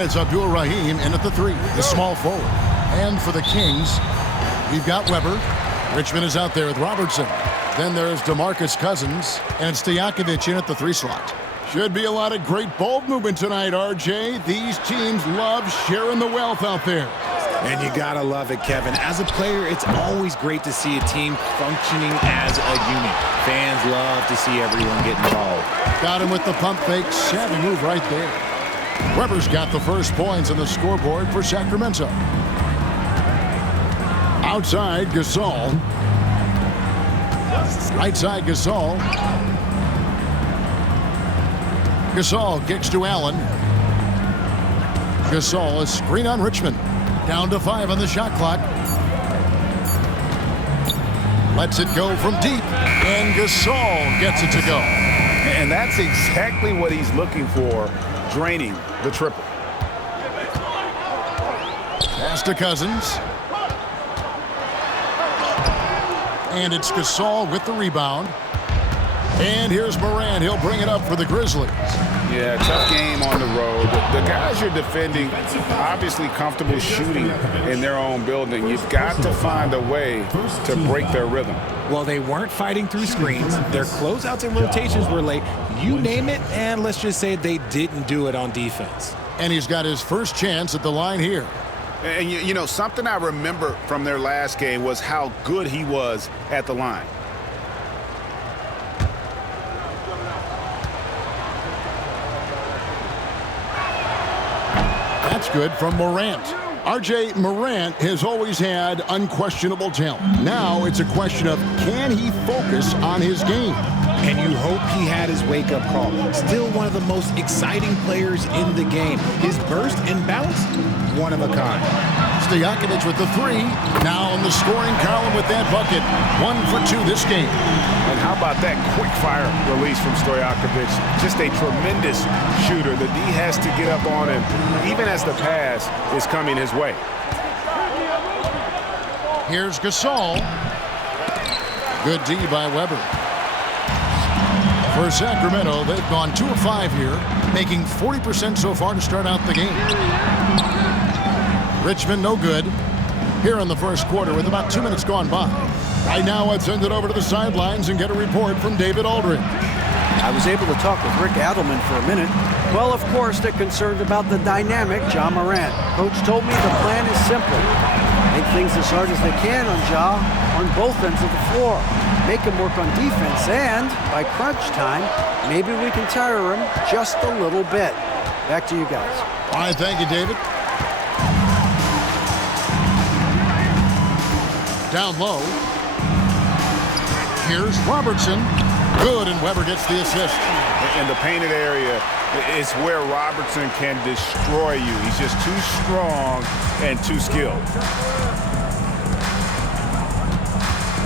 It's Abdul Rahim in at the 3, the small forward. And for the Kings, we've got Weber. Richmond is out there with Robertson. Then there's DeMarcus Cousins and Stojakovic in at the 3 slot. Should be a lot of great ball movement tonight, RJ. These teams love sharing the wealth out there. And you gotta love it, Kevin. As a player, it's always great to see a team functioning as a unit. Fans love to see everyone get involved. Got him with the pump fake. Savvy move right there. Weber's got the first points on the scoreboard for Sacramento. Outside, Gasol. Right side, Gasol. Gasol kicks to Allen. Gasol, a screen on Richmond. Down to 5 on the shot clock. Lets it go from deep. And Gasol gets it to go. And that's exactly what he's looking for, draining the triple. Pass to Cousins. And it's Gasol with the rebound. And here's Morant. He'll bring it up for the Grizzlies. Yeah, tough game on the road. The guys you're defending, obviously comfortable shooting in their own building. You've got to find a way to break their rhythm. Well, they weren't fighting through screens. Their closeouts and rotations were late. You name it, and let's just say they didn't do it on defense. And he's got his first chance at the line here. And, you know, something I remember from their last game was how good he was at the line. That's good from Morant. RJ, Morant has always had unquestionable talent. Now it's a question of, can he focus on his game? And you hope he had his wake-up call. Still one of the most exciting players in the game. His burst and bounce, one of a kind. Stojakovic with the 3. Now in the scoring column with that bucket. 1 for 2 this game. And how about that quick-fire release from Stojakovic? Just a tremendous shooter. The D has to get up on him, even as the pass is coming his way. Here's Gasol. Good D by Weber. For Sacramento, they've gone 2 of 5 here, making 40% so far to start out the game. Richmond no good here in the first quarter with about 2 minutes gone by. Right now, let's send it over to the sidelines and get a report from David Aldridge. I was able to talk with Rick Adelman for a minute. Well, of course, they're concerned about the dynamic Ja Morant. Coach told me the plan is simple. Make things as hard as they can on Ja on both ends of the floor. Make him work on defense, and by crunch time, maybe we can tire him just a little bit. Back to you guys. All right, thank you, David. Down low. Here's Robertson. Good, and Weber gets the assist. In the painted area, it's where Robertson can destroy you. He's just too strong and too skilled.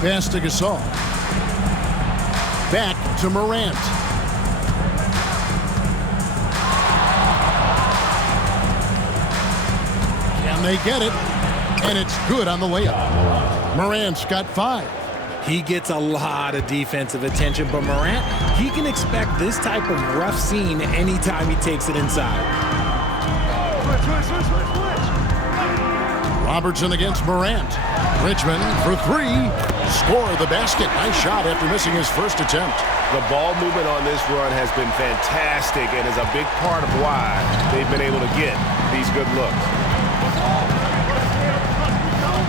Pass to Gasol. Back to Morant. Can they get it? And it's good on the layup. Morant's got 5. He gets a lot of defensive attention, but Morant, he can expect this type of rough scene anytime he takes it inside. Robertson against Morant. Richmond for 3. Score the basket. Nice shot after missing his first attempt. The ball movement on this run has been fantastic and is a big part of why they've been able to get these good looks.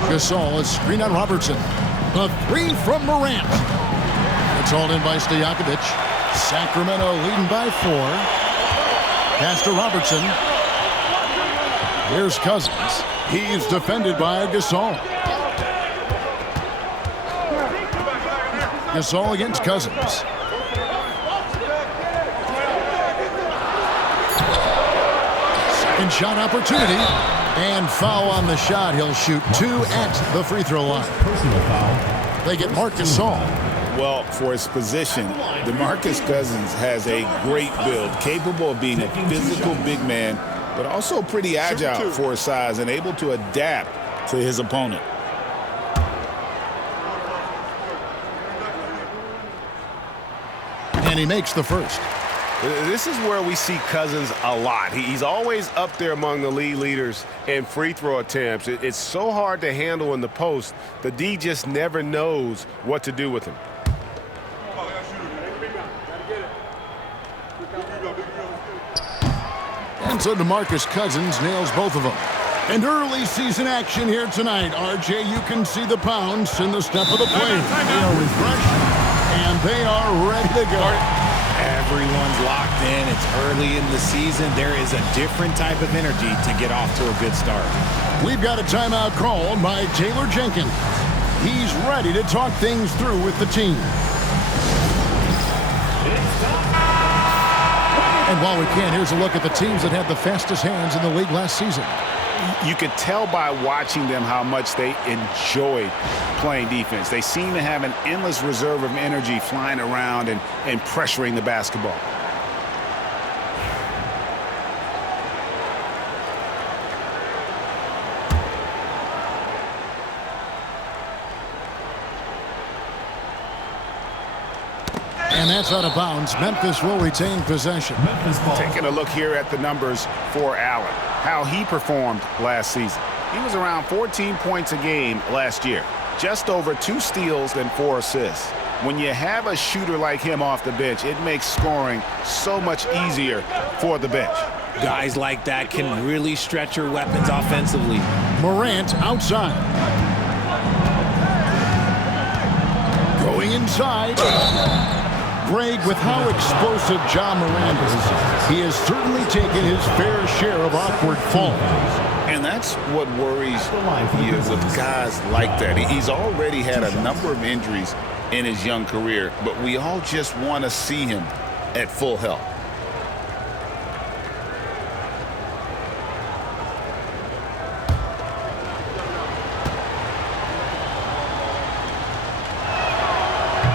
Gasol is screen on Robertson. The 3 from Morant. It's hauled in by Stojakovic. Sacramento leading by 4. Pass to Robertson. Here's Cousins. He's defended by Gasol. Gasol against Cousins. Second shot opportunity. And foul on the shot. He'll shoot 2 at the free throw line. They get Marc Gasol. Well, for his position, DeMarcus Cousins has a great build, capable of being a physical big man, but also pretty agile for his size and able to adapt to his opponent. And he makes the first. This is where we see Cousins a lot. He's always up there among the league leaders in free throw attempts. It's so hard to handle in the post. The D just never knows what to do with him. And so DeMarcus Cousins nails both of them. And early season action here tonight. RJ, you can see the pounds in the step of the plate. They are refreshed, and they are ready to go. Everyone's locked in. It's early in the season. There is a different type of energy to get off to a good start. We've got a timeout called by Taylor Jenkins. He's ready to talk things through with the team. And while we can, here's a look at the teams that had the fastest hands in the league last season. You could tell by watching them how much they enjoyed playing defense. They seem to have an endless reserve of energy flying around and pressuring the basketball. And that's out of bounds. Memphis will retain possession. Taking a look here at the numbers for Allen, how he performed last season. He was around 14 points a game last year, just over 2 steals and 4 assists. When you have a shooter like him off the bench, it makes scoring so much easier for the bench. Guys like that can really stretch your weapons offensively. Morant outside. Going inside. Greg, with how explosive Ja Morant is, he has certainly taken his fair share of awkward falls. And that's what worries you with guys like that. He's already had a number of injuries in his young career, but we all just want to see him at full health.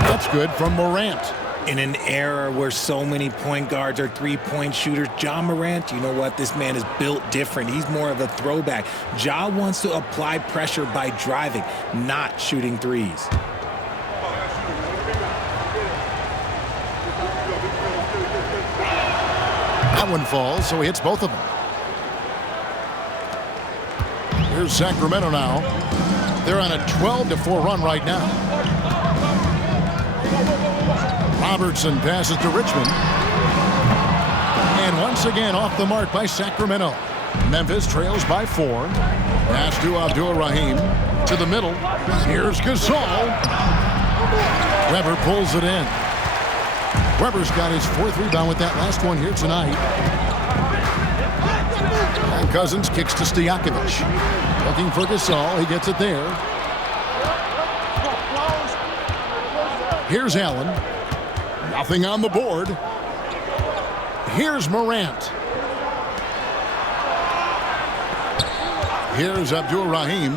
That's good from Morant. In an era where so many point guards are three-point shooters, Ja Morant, you know what? This man is built different. He's more of a throwback. Ja wants to apply pressure by driving, not shooting threes. That one falls, so he hits both of them. Here's Sacramento now. They're on a 12-4 run right now. Robertson passes to Richmond. And once again off the mark by Sacramento. Memphis trails by 4. Pass to Abdul-Rahim. To the middle. Here's Gasol. Weber pulls it in. Weber's got his 4th rebound with that last one here tonight. And Cousins kicks to Stojakovic. Looking for Gasol. He gets it there. Here's Allen. Nothing on the board. Here's Morant. Here's Abdul-Rahim.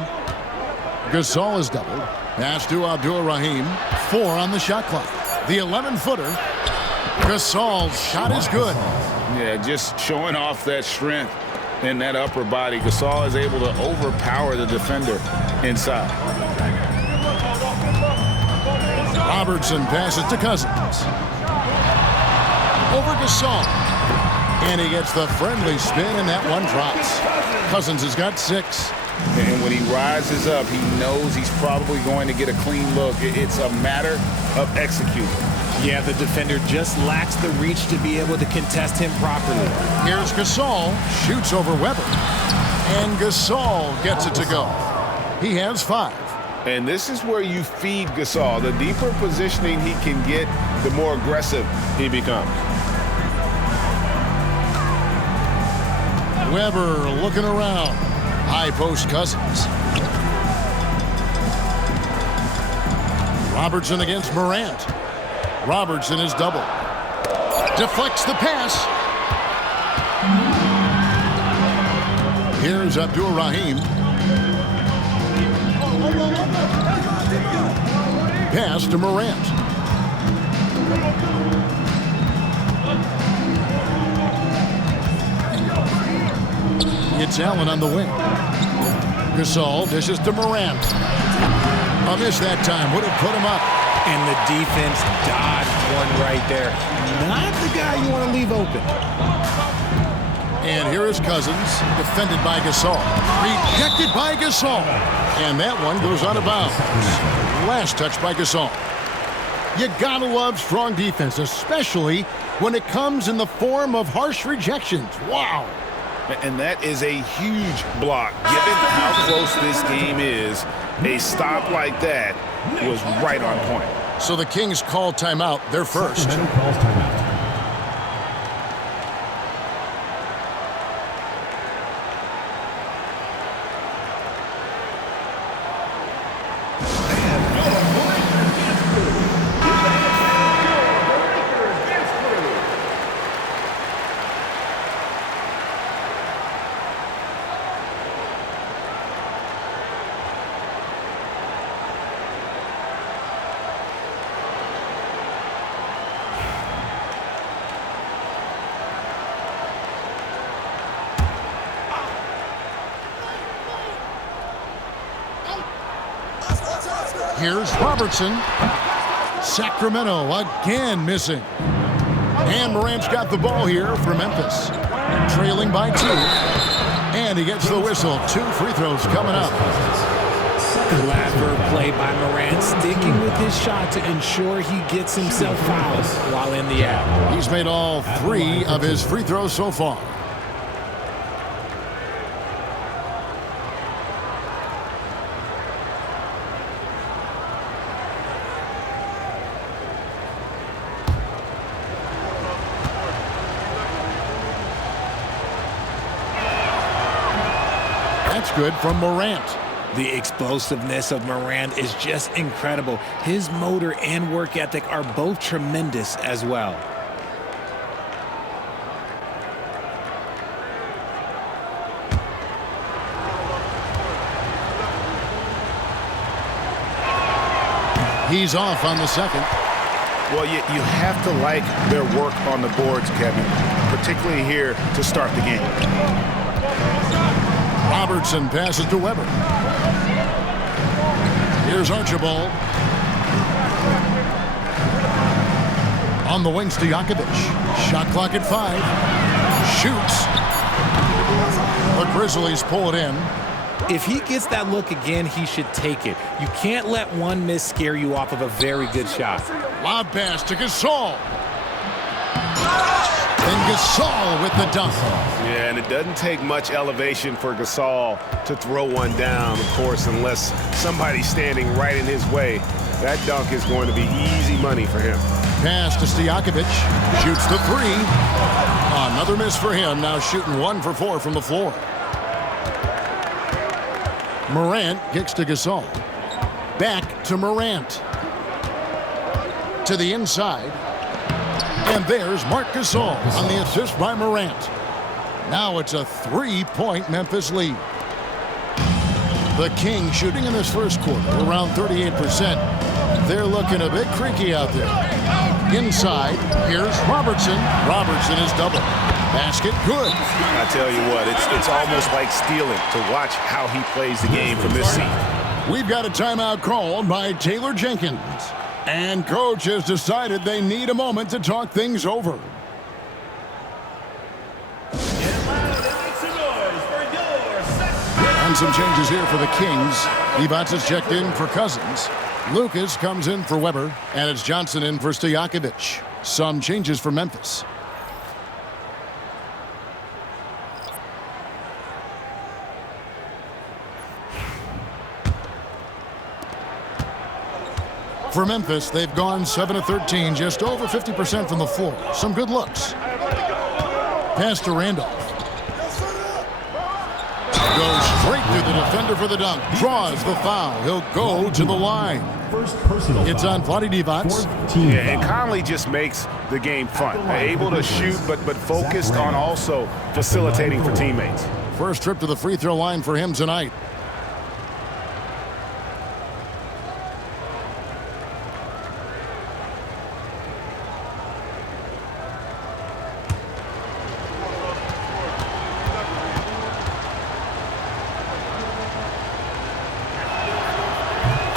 Gasol is doubled. Pass to Abdul-Rahim. 4 on the shot clock. The 11-footer. Gasol's shot is good. Yeah, just showing off that strength in that upper body. Gasol is able to overpower the defender inside. Robertson passes to Cousins. Over Gasol. And he gets the friendly spin, and that one drops. Cousins has got 6. And when he rises up, he knows he's probably going to get a clean look. It's a matter of executing. Yeah, the defender just lacks the reach to be able to contest him properly. Here's Gasol. Shoots over Weber. And Gasol gets it to go. He has 5. And this is where you feed Gasol. The deeper positioning he can get, the more aggressive he becomes. Weber looking around. High post Cousins. Robertson against Morant. Robertson is doubled. Deflects the pass. Here's Abdul-Rahim. Pass to Morant. It's Allen on the wing. Gasol dishes to Morant. A miss that time would have put him up. And the defense dodged one right there. Not the guy you want to leave open. And here is Cousins, defended by Gasol. Rejected by Gasol. And that one goes out of bounds. Last touch by Gasol. You gotta love strong defense, especially when it comes in the form of harsh rejections. Wow. And that is a huge block. Given how close this game is, a stop like that was right on point. So the Kings call timeout, their first. Sacramento calls timeout. Here's Robertson. Sacramento again missing. And Morant's got the ball here for Memphis. Trailing by 2. And he gets the whistle. 2 free throws coming up. Clever play by Morant, sticking with his shot to ensure he gets himself fouled while in the act. He's made all 3 of his free throws so far. That's good from Morant. The explosiveness of Morant is just incredible. His motor and work ethic are both tremendous as well. He's off on the second. Well, you have to like their work on the boards, Kevin, particularly here to start the game. Robertson passes to Weber. Here's Archibald. On the wings to Stojakovic. Shot clock at 5. Shoots. The Grizzlies pull it in. If he gets that look again, he should take it. You can't let one miss scare you off of a very good shot. Lob pass to Gasol. And Gasol with the dunk. Yeah, and it doesn't take much elevation for Gasol to throw one down, of course, unless somebody's standing right in his way. That dunk is going to be easy money for him. Pass to Stojakovic. Shoots the 3. Another miss for him. Now shooting 1 for 4 from the floor. Morant kicks to Gasol. Back to Morant. To the inside. And there's Marc Gasol on the assist by Morant. Now it's a 3-point Memphis lead. The Kings shooting in this first quarter around 38%. They're looking a bit creaky out there. Inside, here's Robertson. Robertson is double. Basket good. I tell you what, it's almost like stealing to watch how he plays the game from this seat. We've got a timeout called by Taylor Jenkins. And coach has decided they need a moment to talk things over. And some changes here for the Kings. Evans has checked in for Cousins. Lucas comes in for Weber. And it's Johnson in for Stojakovic. Some changes for Memphis. For Memphis, they've gone 7 of 13, just over 50% from the floor. Some good looks. Pass to Randolph. Goes straight through the defender for the dunk. Draws the foul. He'll go to the line. First personal It's foul. on Vlade Divac. Yeah, and Conley just makes the game fun. Able to shoot, but focused on also facilitating for teammates. First trip to the free throw line for him tonight.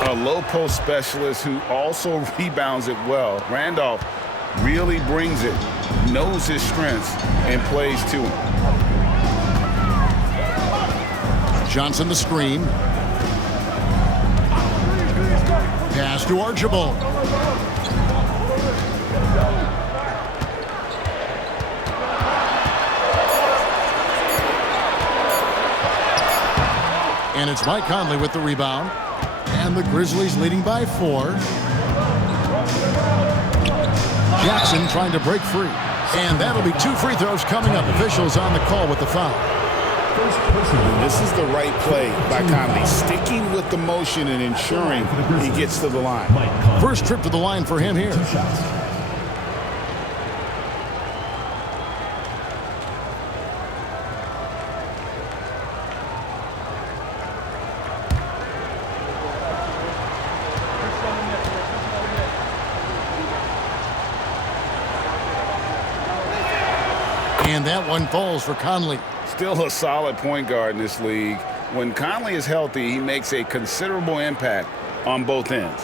A low post specialist who also rebounds it well. Randolph really brings it, knows his strengths, and plays to him. Johnson the screen. Pass to Archibald. And it's Mike Conley with the rebound. And the Grizzlies leading by 4. Jackson trying to break free. And that'll be 2 free throws coming up. Officials on the call with the foul. This is the right play by Conley, sticking with the motion and ensuring he gets to the line. First trip to the line for him here. And that one falls for Conley. Still a solid point guard in this league. When Conley is healthy, he makes a considerable impact on both ends.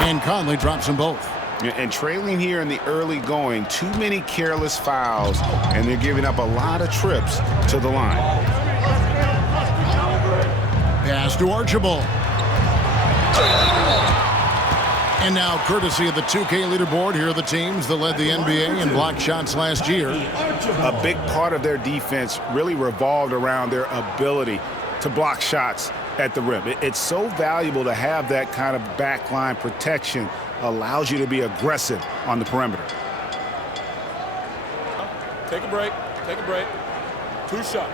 And Conley drops them both. And trailing here in the early going, too many careless fouls, and they're giving up a lot of trips to the line. Pass to Archibald. And now, courtesy of the 2K leaderboard, here are the teams that led the NBA in block shots last year. A big part of their defense really revolved around their ability to block shots at the rim. It's so valuable to have that kind of backline protection. Allows you to be aggressive on the perimeter. Take a break. Take a break. 2 shots.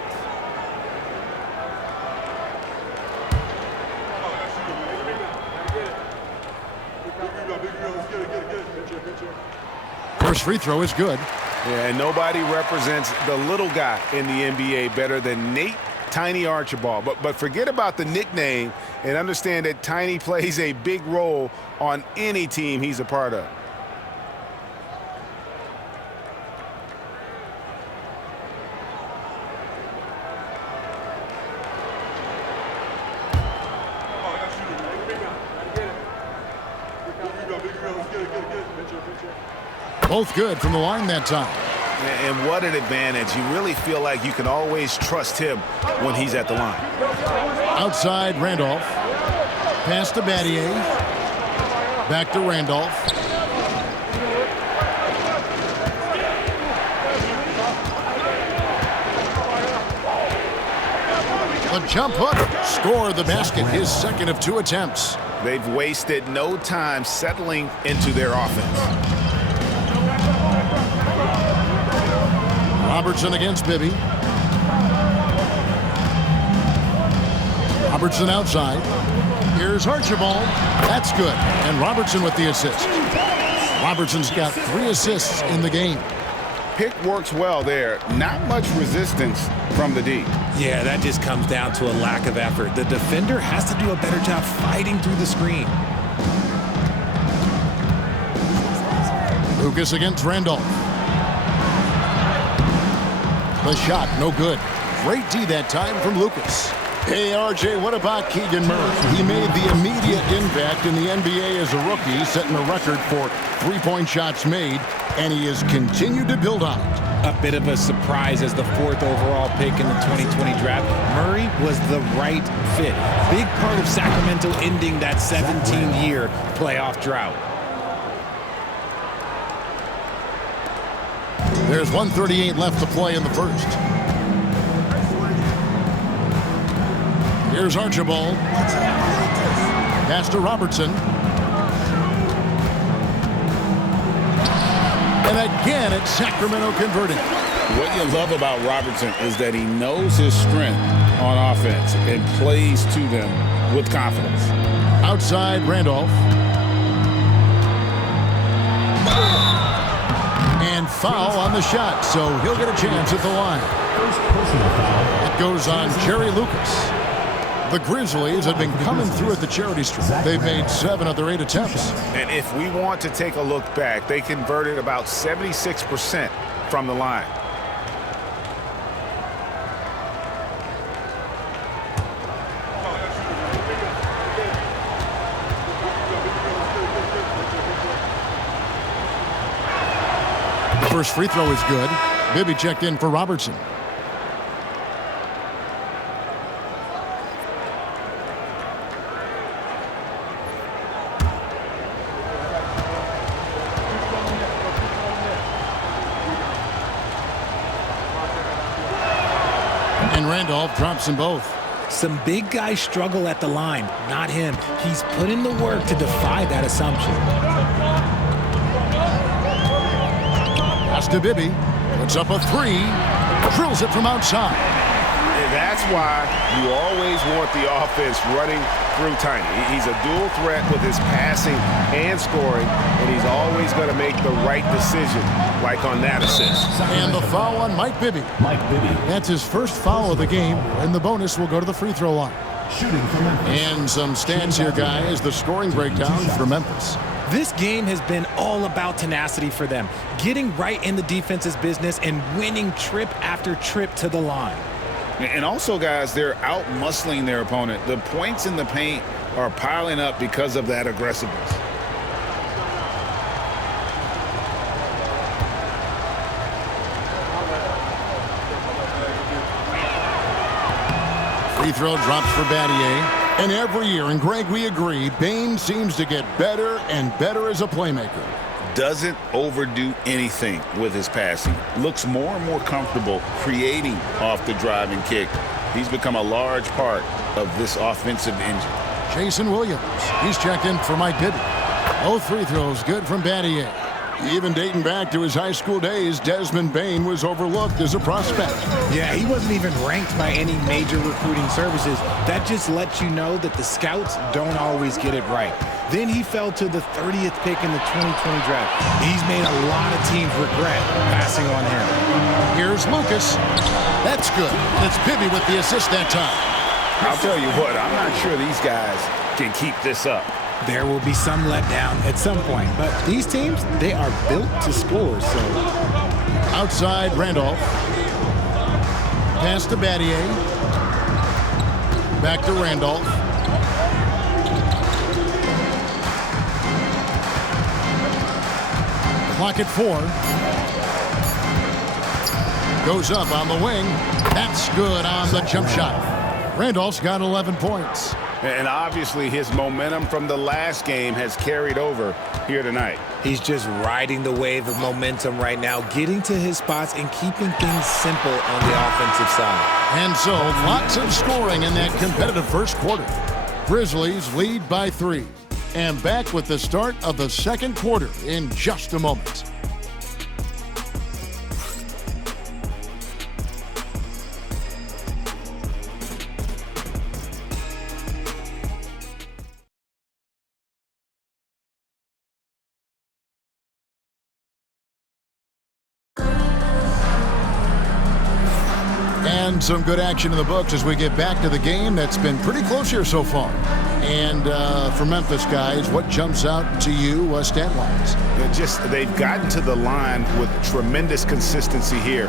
First free throw is good. Yeah, and nobody represents the little guy in the NBA better than Nate Tiny Archibald. But forget about the nickname and understand that Tiny plays a big role on any team he's a part of. Both good from the line that time. And what an advantage. You really feel like you can always trust him when he's at the line. Outside Randolph. Pass to Battier. Back to Randolph. A jump hook. Score the basket. His second of 2 attempts. They've wasted no time settling into their offense. Robertson against Bibby. Robertson outside. Here's Archibald. That's good. And Robertson with the assist. Robertson's got 3 assists in the game. Pick works well there. Not much resistance from the D. Yeah, that just comes down to a lack of effort. The defender has to do a better job fighting through the screen. Lucas against Randolph. The shot, no good. Great D that time from Lucas. Hey, RJ, what about Keegan Murray? He made the immediate impact in the NBA as a rookie, setting a record for three-point shots made, and he has continued to build on it. A bit of a surprise as the 4th overall pick in the 2020 draft. Murray was the right fit. Big part of Sacramento ending that 17-year playoff drought. There's 1:38 left to play in the first. Here's Archibald. Pass to Robertson. And again, it's Sacramento converting. What you love about Robertson is that he knows his strength on offense and plays to them with confidence. Outside Randolph. And foul on the shot, so he'll get a chance at the line. First personal foul. It goes on Jerry Lucas. The Grizzlies have been coming through at the charity stripe. They've made 7 of their 8 attempts. And if we want to take a look back, they converted about 76% from the line. The first free throw is good. Bibby checked in for Robertson. And Randolph drops them both. Some big guys struggle at the line, not him. He's put in the work to defy that assumption. Pass to Bibby. Puts up a 3. Drills it from outside. And that's why you always want the offense running through Tiny. He's a dual threat with his passing and scoring, and he's always going to make the right decision, like on that assist. And the foul on Mike Bibby. That's his first foul of the game, and the bonus will go to the free throw line. And some stats here, guys. The scoring breakdown for Memphis. This game has been all about tenacity for them, getting right in the defense's business and winning trip after trip to the line. And also, guys, they're out-muscling their opponent. The points in the paint are piling up because of that aggressiveness. Free throw drops for Battier. And every year, and Greg, we agree, Bane seems to get better and better as a playmaker. Doesn't overdo anything with his passing. Looks more and more comfortable creating off the driving kick. He's become a large part of this offensive engine. Jason Williams, he's checked in for Mike Bibby. Both free throws good from Battier. Even dating back to his high school days, Desmond Bane was overlooked as a prospect. Yeah, he wasn't even ranked by any major recruiting services. That just lets you know that the scouts don't always get it right. Then he fell to the 30th pick in the 2020 draft. He's made a lot of teams regret passing on him. Here's Lucas. That's good. That's Bibby with the assist that time. I'll tell you what, I'm not sure these guys can keep this up. There will be some letdown at some point, but these teams, they are built to score, so. Outside, Randolph. Pass to Battier. Back to Randolph. Clock at 4. Goes up on the wing. That's good on the jump shot. Randolph's got 11 points. And obviously his momentum from the last game has carried over here tonight. He's just riding the wave of momentum right now, getting to his spots and keeping things simple on the offensive side. And so, lots of scoring in that competitive first quarter. Grizzlies lead by 3. And back with the start of the second quarter in just a moment. And some good action in the books as we get back to the game that's been pretty close here so far. And for Memphis, guys, what jumps out to you stat-wise? They've gotten to the line with tremendous consistency here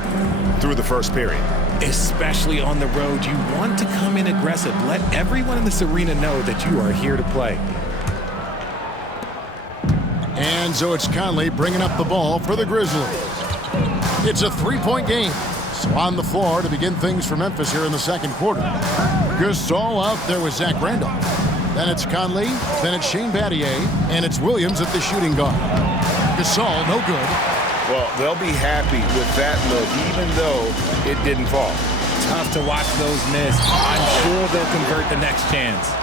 through the first period. Especially on the road, you want to come in aggressive. Let everyone in this arena know that you are here to play. And so it's Conley bringing up the ball for the Grizzlies. It's a 3-point game. So on the floor to begin things for Memphis here in the second quarter. Gasol out there with Zach Randolph. Then it's Conley, then it's Shane Battier, and it's Williams at the shooting guard. Gasol, no good. Well, they'll be happy with that look, even though it didn't fall. Tough to watch those miss. I'm sure they'll convert the next chance.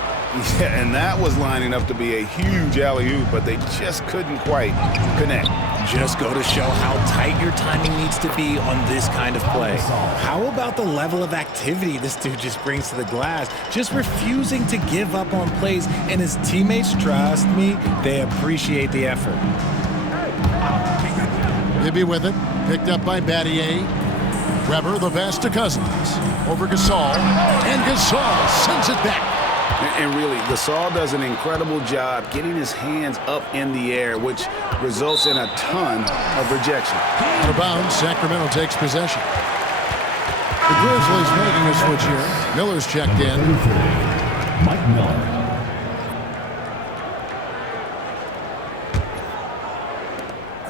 Yeah, and that was lining up to be a huge alley-oop, but they just couldn't quite connect. Just go to show how tight your timing needs to be on this kind of play. How about the level of activity this dude just brings to the glass? Just refusing to give up on plays, and his teammates, trust me, they appreciate the effort. Bibby with it, picked up by Battier. Weber, the pass to Cousins. Over Gasol. And Gasol sends it back. And really, Gasol does an incredible job getting his hands up in the air, which results in a ton of rejection. Out of bounds, Sacramento takes possession. The Grizzlies making a switch here. Miller's checked in. Mike Miller.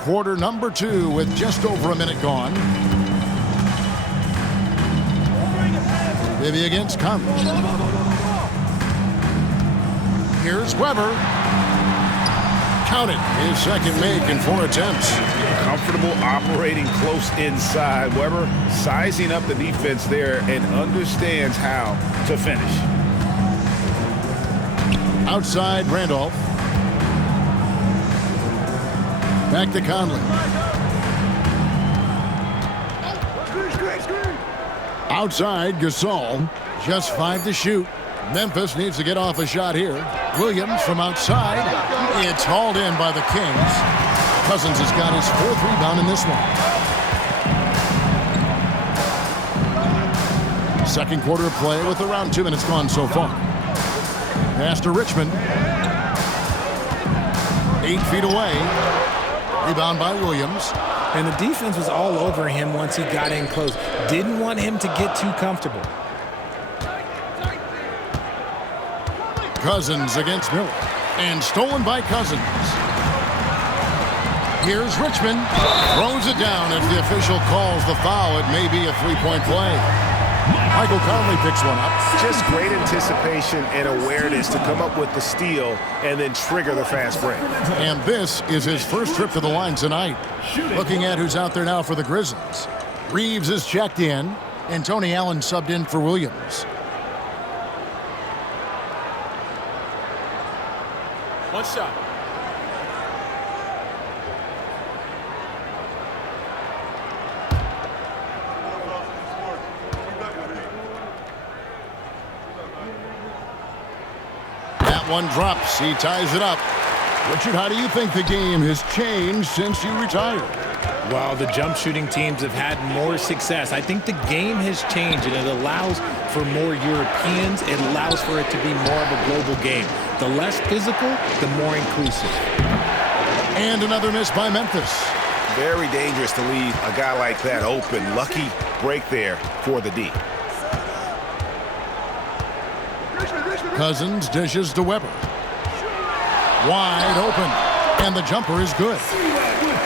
Quarter number 2 with just over a minute gone. Bibby against Conley. Here's Weber. Counted. His second make in 4 attempts. Comfortable operating close inside. Weber sizing up the defense there and understands how to finish. Outside Randolph. Back to Conley. Outside Gasol. Just 5 to shoot. Memphis needs to get off a shot here. Williams from outside. It's hauled in by the Kings. Cousins has got his 4th rebound in this one. Second quarter of play with around 2 minutes gone so far. Pass to Richmond. 8 feet away. Rebound by Williams. And the defense was all over him once he got in close. Didn't want him to get too comfortable. Cousins against Miller. And stolen by Cousins. Here's Richmond. Throws it down. If the official calls the foul, it may be a 3-point play. Michael Conley picks one up. Just great anticipation and awareness to come up with the steal and then trigger the fast break. And this is his first trip to the line tonight. Looking at who's out there now for the Grizzlies. Reeves is checked in, and Tony Allen subbed in for Williams. One shot. That one drops. He ties it up. Richard, how do you think the game has changed since you retired? While the jump shooting teams have had more success, I think the game has changed, and it allows for more Europeans. It allows for it to be more of a global game. The less physical, the more inclusive. And another miss by Memphis. Very dangerous to leave a guy like that open. Lucky break there for the D. Cousins dishes to Weber. Wide open. And the jumper is good.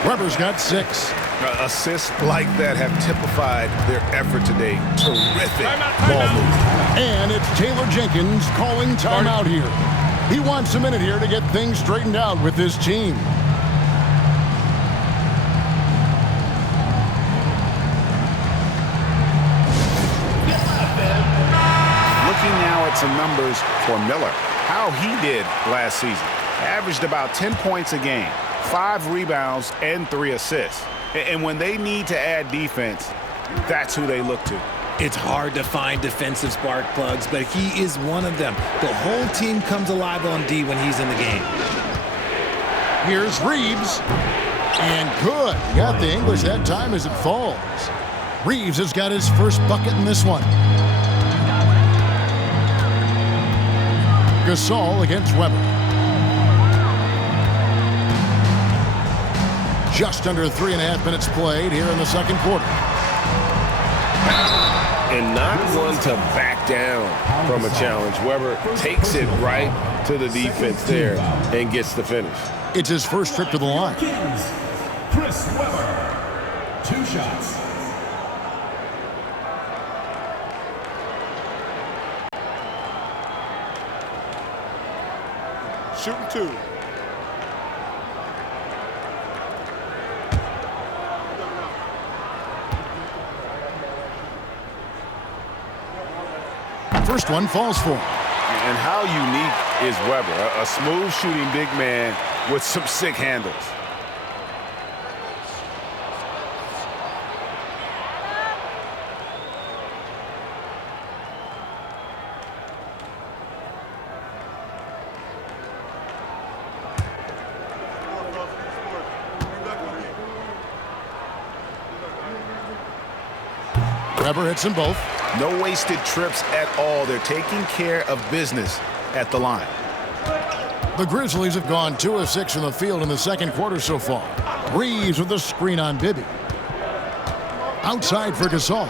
Weber's got 6. Assists like that have typified their effort today. Terrific ball movement. And it's Taylor Jenkins calling timeout here. He wants a minute here to get things straightened out with his team. Looking now at some numbers for Miller. How he did last season. Averaged about 10 points a game, 5 rebounds, and 3 assists. And when they need to add defense, that's who they look to. It's hard to find defensive spark plugs, but he is one of them. The whole team comes alive on D when he's in the game. Here's Reeves. And good. Got the English that time as it falls. Reeves has got his first bucket in this one. Gasol against Weber. Just under 3.5 minutes played here in the second quarter. And not one to back down from a challenge. Weber takes it right to the defense there and gets the finish. It's his first trip to the line. Chris Weber. 2 shots. Shooting 2. First one falls for him. And how unique is Weber? A smooth shooting big man with some sick handles. Weber hits them both. No wasted trips at all. They're taking care of business at the line. The Grizzlies have gone 2 of 6 from the field in the second quarter so far. Reeves with the screen on Bibby. Outside for Gasol.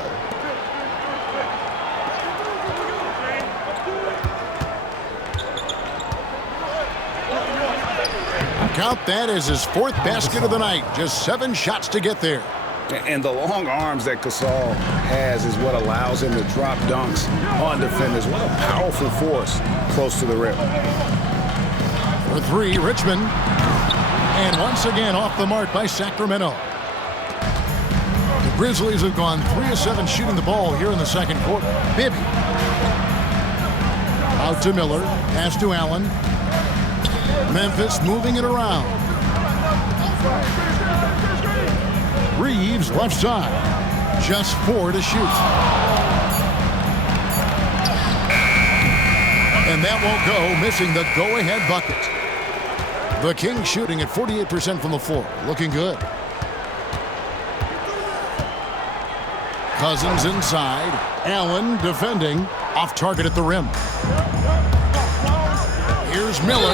Count that as his 4th basket of the night. Just 7 shots to get there. And the long arms that Gasol has is what allows him to drop dunks on defenders. What a powerful force close to the rim. For 3, Richmond. And once again off the mark by Sacramento. The Grizzlies have gone 3 of 7 shooting the ball here in the second quarter. Bibby. Out to Miller. Pass to Allen. Memphis moving it around. Reeves left side. Just 4 to shoot. And that won't go, missing the go-ahead bucket. The Kings shooting at 48% from the floor. Looking good. Cousins inside. Allen defending. Off target at the rim. Here's Miller,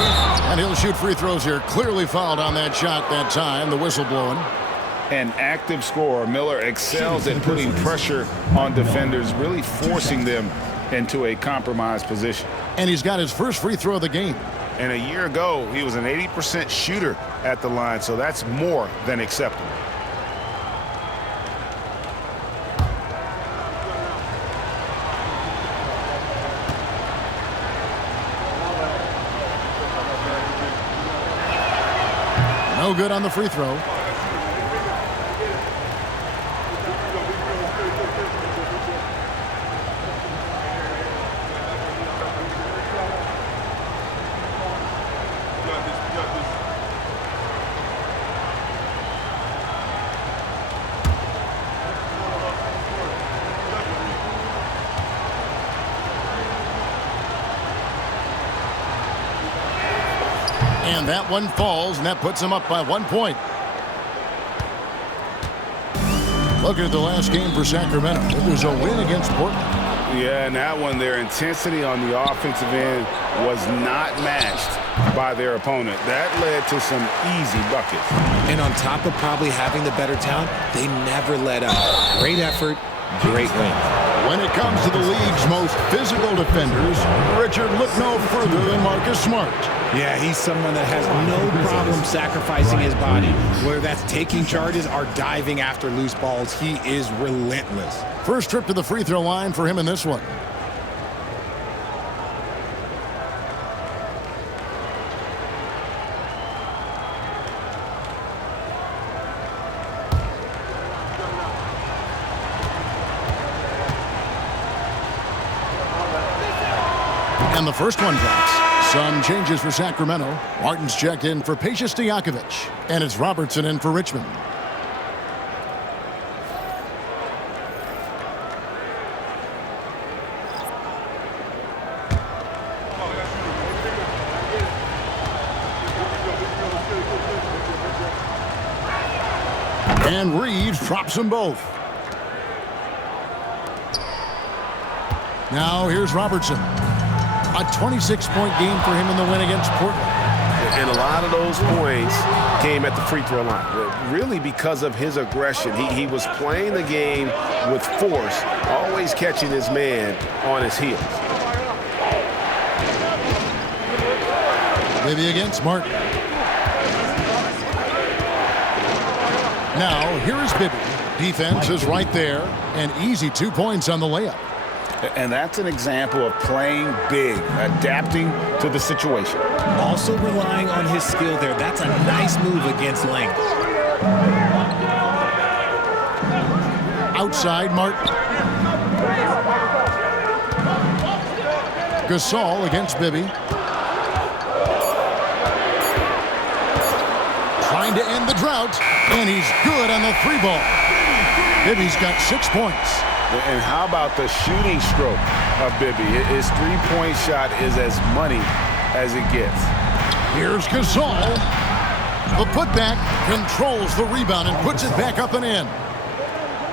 and he'll shoot free throws here. Clearly fouled on that shot that time. The whistle blowing. An active scorer. Miller excels at putting pressure on defenders, really forcing them into a compromised position. And he's got his first free throw of the game. And a year ago, he was an 80% shooter at the line, so that's more than acceptable. No good on the free throw. And that one falls, and that puts him up by 1 point. Looking at the last game for Sacramento, it was a win against Portland. Yeah, and that one, their intensity on the offensive end was not matched by their opponent. That led to some easy buckets. And on top of probably having the better talent, they never let up. Great effort, great win. When it comes to the league's most physical defenders, Richard, look no further than Marcus Smart. Yeah, he's someone that has no problem sacrificing his body. Whether that's taking charges or diving after loose balls, he is relentless. First trip to the free throw line for him in this one. And the first one drops. Some changes for Sacramento. Martin's checked in for Pasha Stojakovic. And it's Robertson in for Richmond. And Reeves drops them both. Now here's Robertson. A 26-point game for him in the win against Portland. And a lot of those points came at the free throw line, really because of his aggression. He was playing the game with force, always catching his man on his heels. Maybe against Martin. Now, here is Bibby. Defense is right there, and easy 2 points on the layup. And that's an example of playing big, adapting to the situation. Also relying on his skill there. That's a nice move against length. Outside, Martin. Gasol against Bibby. Trying to end the drought, and he's good on the 3-ball. Bibby's got 6 points. And how about the shooting stroke of Bibby? His three-point shot is as money as it gets. Here's Gasol. The putback controls the rebound and puts it back up and in.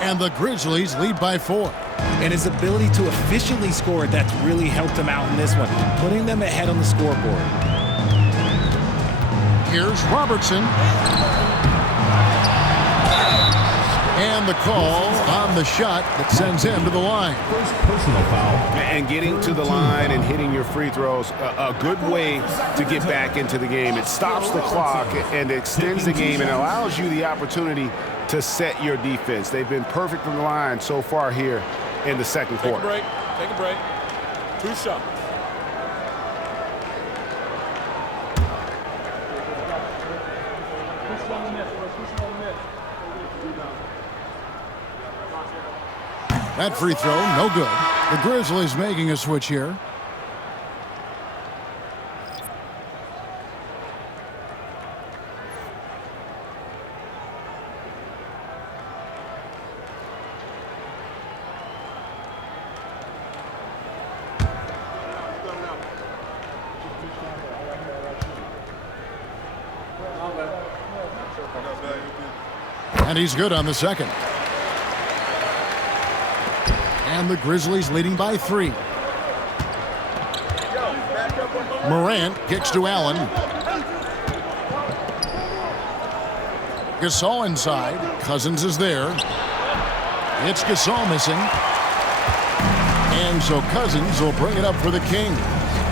And the Grizzlies lead by 4. And his ability to efficiently score, that's really helped him out in this one, putting them ahead on the scoreboard. Here's Robertson. And the call on the shot that sends him to the line. First personal foul. And getting to the line and hitting your free throws, a good way to get back into the game. It stops the clock and extends the game and allows you the opportunity to set your defense. They've been perfect from the line so far here in the second quarter. Take a break. Take a break. 2 shots. That free throw, no good. The Grizzlies making a switch here. And he's good on the second. And the Grizzlies leading by 3. Morant kicks to Allen. Gasol inside. Cousins is there. It's Gasol missing. And so Cousins will bring it up for the Kings.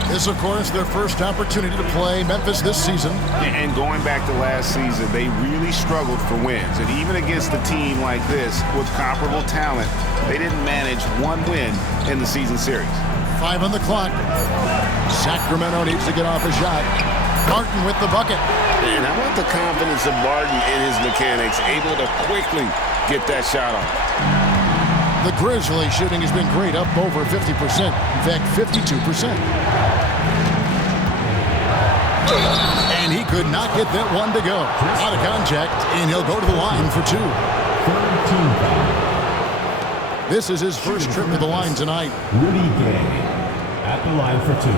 This, of course, their first opportunity to play Memphis this season. And going back to last season, they really struggled for wins. And even against a team like this with comparable talent, they didn't manage one win in the season series. 5 on the clock. Sacramento needs to get off a shot. Martin with the bucket. Man, how about the confidence of Martin in his mechanics, able to quickly get that shot off. The Grizzlies shooting has been great, up over 50%. In fact, 52%. And he could not get that one to go. Out of contact, and he'll go to the line for 2. This is his first trip to the line tonight. Rudy Gay at the line for 2.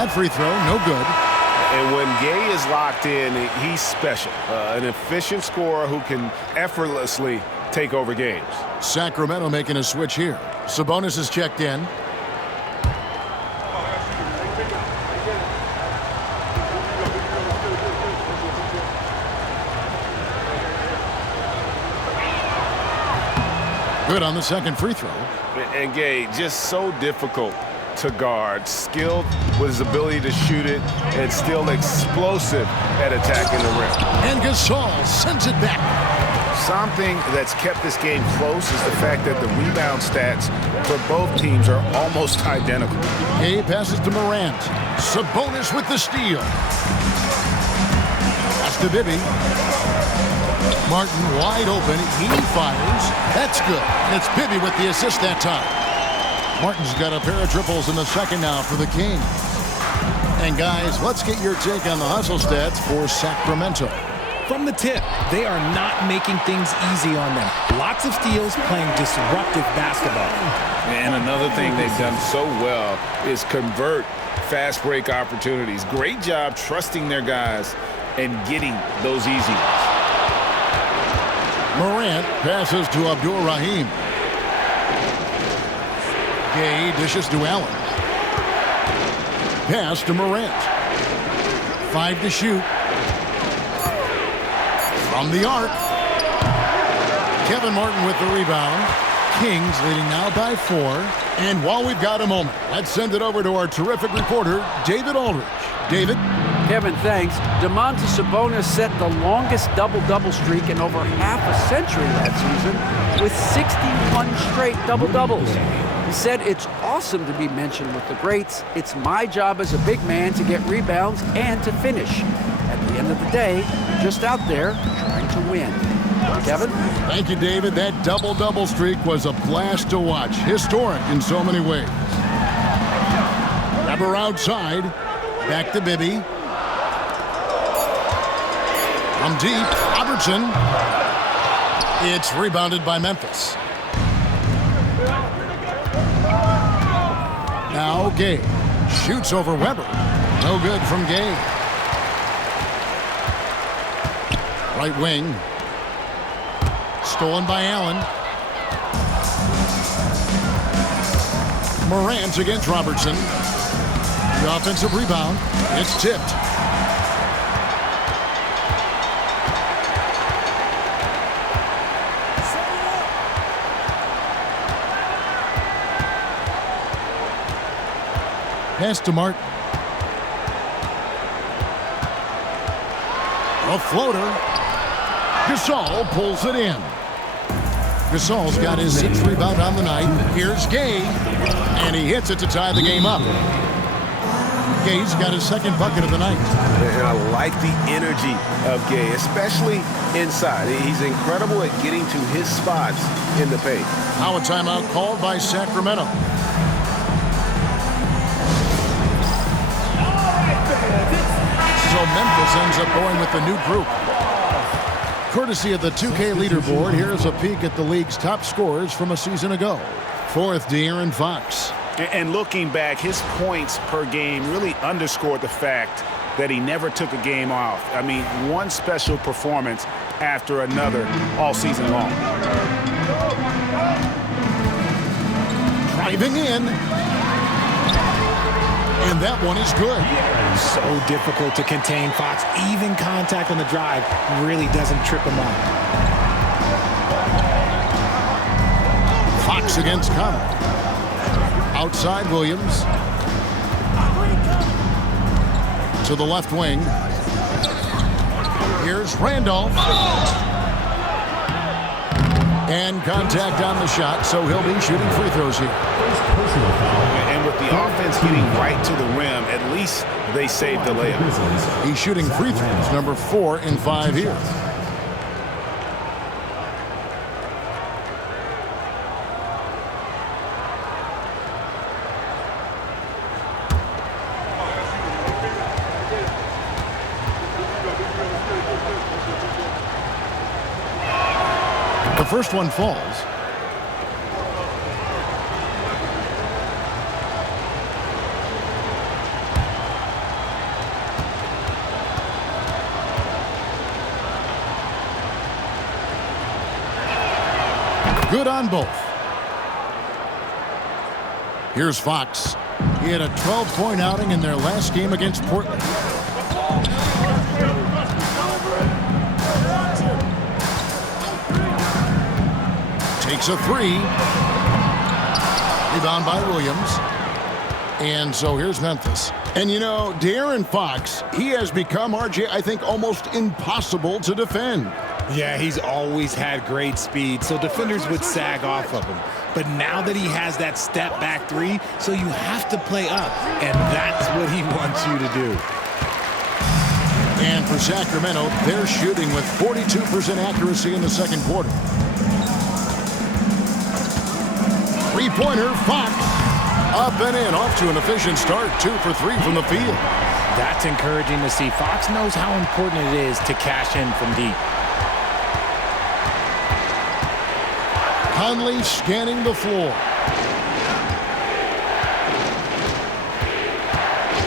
That free throw, no good. And when Gay is locked in, he's special. An efficient scorer who can effortlessly take over games. Sacramento making a switch here. Sabonis is checked in. Good on the second free throw. And Gay, just so difficult to guard, skilled with his ability to shoot it, and still explosive at attacking the rim. And Gasol sends it back. Something that's kept this game close is the fact that the rebound stats for both teams are almost identical. Gay passes to Morant. Sabonis with the steal. That's to Bibby. Martin wide open. He fires. That's good. And it's Bibby with the assist that time. Martin's got a pair of triples in the second now for the Kings. And guys, let's get your take on the hustle stats for Sacramento. From the tip, they are not making things easy on them. Lots of steals, playing disruptive basketball. And another thing they've done so well is convert fast break opportunities. Great job trusting their guys and getting those easy ones. Morant passes to Abdul-Rahim. Gay dishes to Allen. Pass to Morant. 5 to shoot. From the arc. Kevin Martin with the rebound. Kings leading now by 4. And while we've got a moment, let's send it over to our terrific reporter, David Aldridge. David? Kevin, thanks. Domantas Sabonis set the longest double-double streak in over half a century that season with 61 straight double-doubles. He said, "It's awesome to be mentioned with the greats. It's my job as a big man to get rebounds and to finish. At the end of the day, you're just out there trying to win." Kevin? Thank you, David. That double-double streak was a blast to watch. Historic in so many ways. Weber outside. Back to Bibby. From deep, Robertson. It's rebounded by Memphis. Now Gay shoots over Weber. No good from Gay. Right wing. Stolen by Allen. Morant against Robertson. The offensive rebound. It's tipped. Pass to Martin. A floater. Gasol pulls it in. Gasol's got his 6th rebound on the night. Here's Gay, and he hits it to tie the game up. Gay's got his 2nd bucket of the night. And I like the energy of Gay, especially inside. He's incredible at getting to his spots in the paint. Now a timeout called by Sacramento. So Memphis ends up going with the new group. Courtesy of the 2K leaderboard, here's a peek at the league's top scorers from a season ago. 4th, De'Aaron Fox. And looking back, his points per game really underscored the fact that he never took a game off. I mean, one special performance after another all season long. Driving in. And that one is good. So difficult to contain Fox. Even contact on the drive really doesn't trip him up. Fox against Connor. Outside Williams. To the left wing. Here's Randolph. And contact on the shot, so he'll be shooting free throws here. And with the offense getting right to the rim, at least they saved the layup. He's shooting free throws, number 4 in 5 here. The first one falls. Good on both. Here's Fox. He had a 12-point outing in their last game against Portland. Takes a 3. Rebound by Williams. And so here's Memphis. And you know, De'Aaron Fox, he has become, RJ, I think, almost impossible to defend. Yeah, he's always had great speed, so defenders would sag off of him. But now that he has that step-back 3, so you have to play up, and that's what he wants you to do. And for Sacramento, they're shooting with 42% accuracy in the second quarter. Three-pointer, Fox. Up and in, off to an efficient start. 2 for 3 from the field. That's encouraging to see. Fox knows how important it is to cash in from deep. Conley scanning the floor.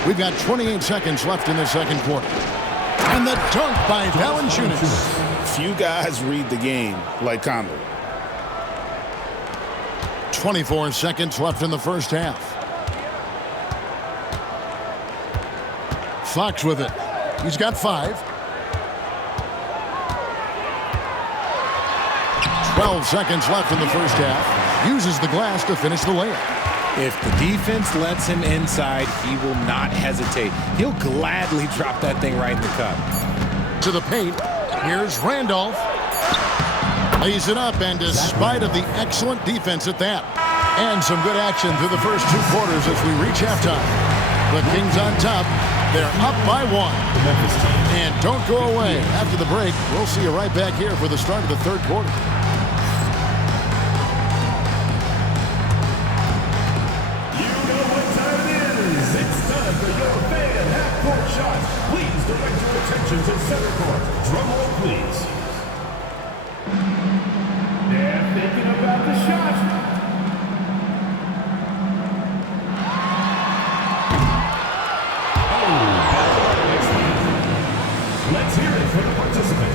We've got 28 seconds left in the second quarter. And the dunk by Valanciunas. Few guys read the game like Conley. 24 seconds left in the first half. Fox with it. He's got 5. 12 seconds left in the first half. Uses the glass to finish the layup. If the defense lets him inside, he will not hesitate. He'll gladly drop that thing right in the cup. To the paint. Here's Randolph. Lays it up, and despite of the excellent defense at that, and some good action through the first 2 quarters as we reach halftime. The Kings on top. They're up by 1. And don't go away. After the break, we'll see you right back here for the start of the third quarter. You know what time it is. It's time for your fan half-court shot. Please direct your attention to center court. court. Drum roll, please. They're thinking about the shot. Let's hear it for the participant.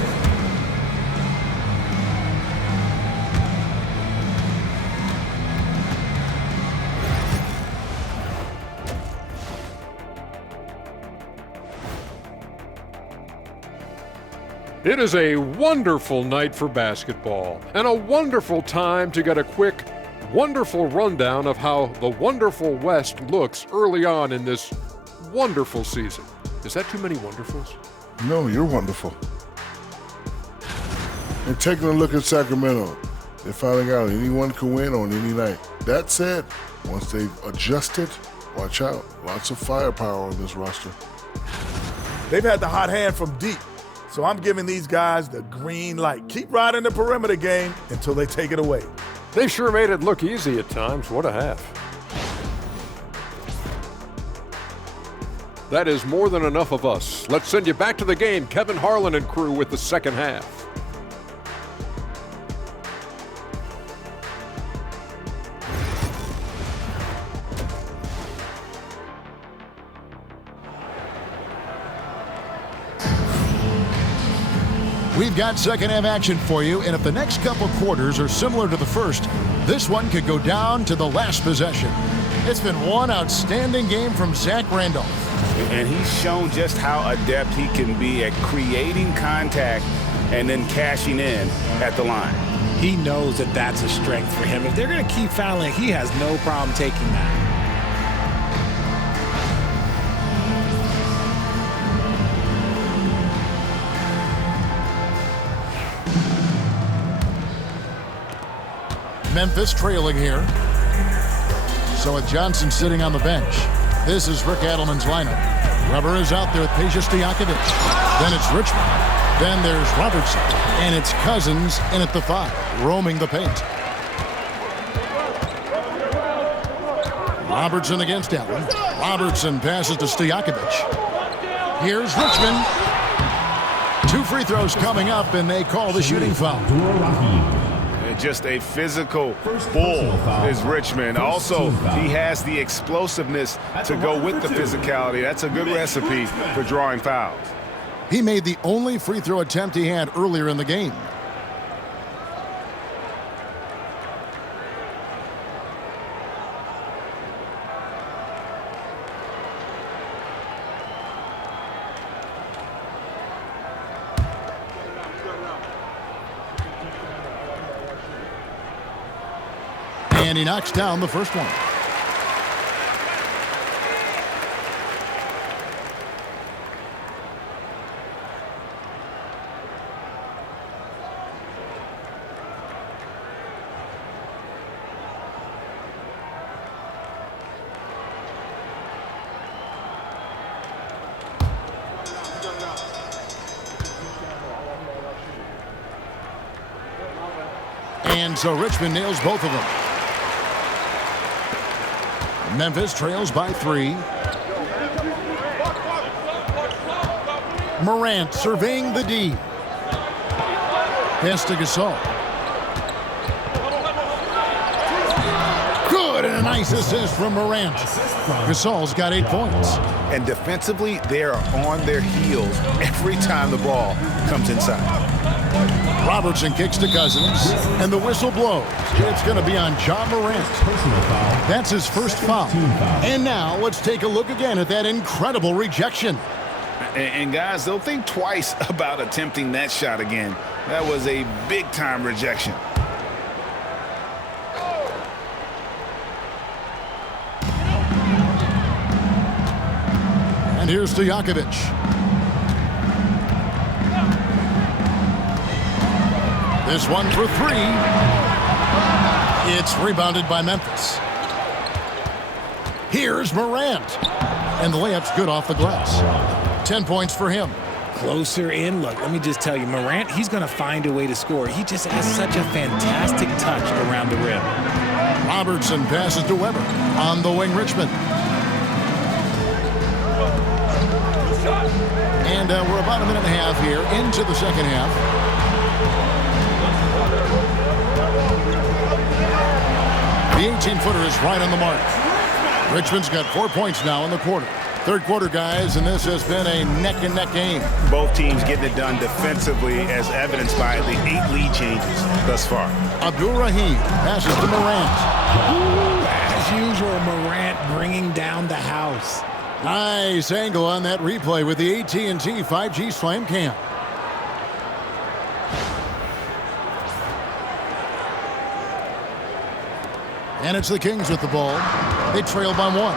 It is a wonderful night for basketball and a wonderful time to get a quick, wonderful rundown of how the wonderful West looks early on in this wonderful season. Is that too many wonderfuls? No, you're wonderful. And taking a look at Sacramento, they finally got anyone can win on any night. That said, once they've adjusted, watch out. Lots of firepower on this roster. They've had the hot hand from deep, so I'm giving these guys the green light. Keep riding the perimeter game until they take it away. They sure made it look easy at times. What a half. That is more than enough of us. Let's send you back to the game. Kevin Harlan and crew with the second half. We've got second half action for you, and if the next couple quarters are similar to the first, this one could go down to the last possession. It's been one outstanding game from Zach Randolph. And he's shown just how adept he can be at creating contact and then cashing in at the line. He knows that that's a strength for him. If they're going to keep fouling, he has no problem taking that. Memphis trailing here. So with Johnson sitting on the bench, this is Rick Adelman's lineup. Rubber is out there with Peja Stojakovic. Then it's Richmond. Then there's Robertson. And it's Cousins in at the 5, roaming the paint. Robertson against Allen. Robertson passes to Stojakovic. Here's Richmond. 2 free throws coming up, and they call the shooting foul. Just a physical bull is Richmond. Also, he has the explosiveness to go with the physicality. That's a good recipe for drawing fouls. He made the only free throw attempt he had earlier in the game. And he knocks down the first one. And so Richmond nails both of them. Memphis trails by 3. Morant surveying the D. Pass to Gasol. Good, and a nice assist from Morant. Gasol's got 8 points. And defensively, they are on their heels every time the ball comes inside. Robertson kicks to Cousins, and the whistle blows. It's going to be on Ja Morant. That's his first foul. And now let's take a look again at that incredible rejection. And guys, they'll think twice about attempting that shot again. That was a big-time rejection. And here's Stojakovic. This one for 3. It's rebounded by Memphis. Here's Morant. And the layup's good off the glass. 10 points for him. Closer in. Look, let me just tell you, Morant, he's going to find a way to score. He just has such a fantastic touch around the rim. Robertson passes to Weber. On the wing, Richmond. And we're about a minute and a half here into the second half. The 18-footer is right on the mark. Richmond's got 4 points now in the quarter. Third quarter, guys, and this has been a neck-and-neck game. Both teams getting it done defensively, as evidenced by the 8 lead changes thus far. Abdul-Rahim passes to Morant. As usual, Morant bringing down the house. Nice angle on that replay with the AT&T 5G Slam Cam. And it's the Kings with the ball. They trail by 1.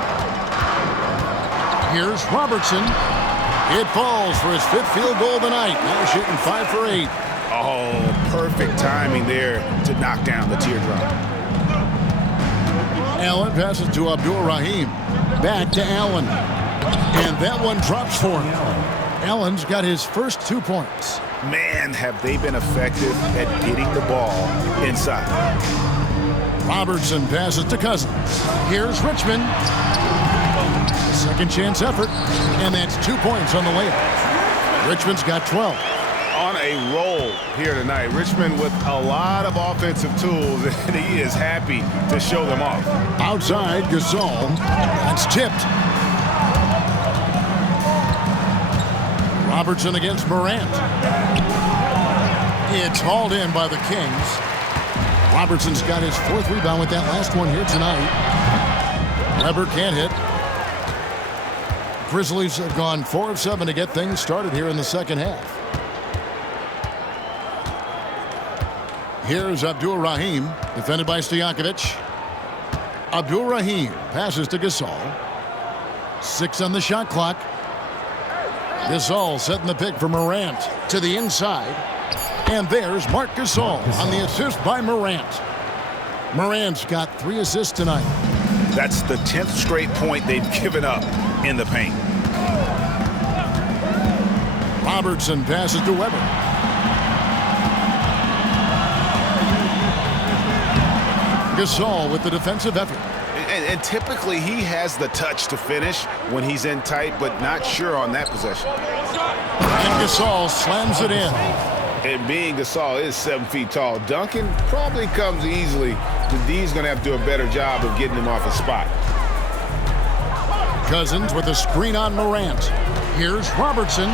Here's Robertson. It falls for his 5th field goal of the night. Now shooting 5 for 8. Oh, perfect timing there to knock down the teardrop. Allen passes to Abdul-Rahim. Back to Allen. And that one drops for him. Allen's got his first 2 points. Man, have they been effective at getting the ball inside. Robertson passes to Cousins. Here's Richmond. Second chance effort. And that's 2 points on the layup. Richmond's got 12. On a roll here tonight. Richmond with a lot of offensive tools, and he is happy to show them off. Outside, Gasol. That's tipped. Robertson against Morant. It's hauled in by the Kings. Robertson's got his 4th rebound with that last one here tonight. Weber can't hit. Grizzlies have gone 4 of 7 to get things started here in the second half. Here's Abdul-Rahim, defended by Stojakovic. Abdul-Rahim passes to Gasol. 6 on the shot clock. Gasol setting the pick for Morant to the inside. And there's Marc Gasol on the assist by Morant. Morant's got 3 assists tonight. That's the 10th straight point they've given up in the paint. Robertson passes to Weber. Gasol with the defensive effort. And typically he has the touch to finish when he's in tight, but not sure on that possession. And Gasol slams it in. And being Gasol is 7 feet tall, dunking probably comes easily. The D's going to have to do a better job of getting him off his spot. Cousins with a screen on Morant. Here's Robertson.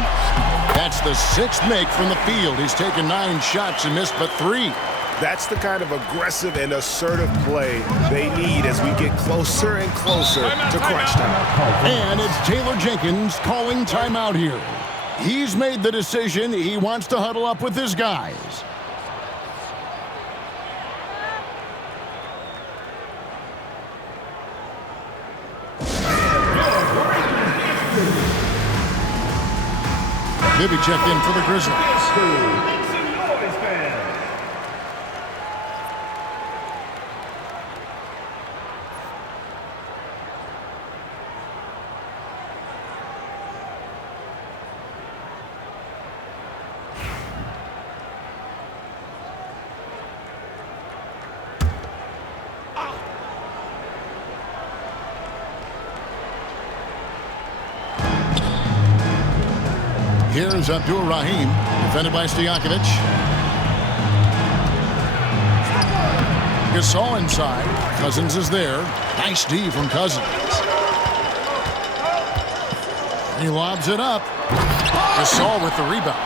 That's the 6th make from the field. He's taken 9 shots and missed but 3. That's the kind of aggressive and assertive play they need as we get closer and closer to crunch time. And it's Taylor Jenkins calling timeout here. He's made the decision. He wants to huddle up with his guys. Bibby checked in for the Grizzlies. Here's Abdul-Rahim, defended by Stojakovic. Gasol inside. Cousins is there. Nice D from Cousins. He lobs it up. Gasol with the rebound.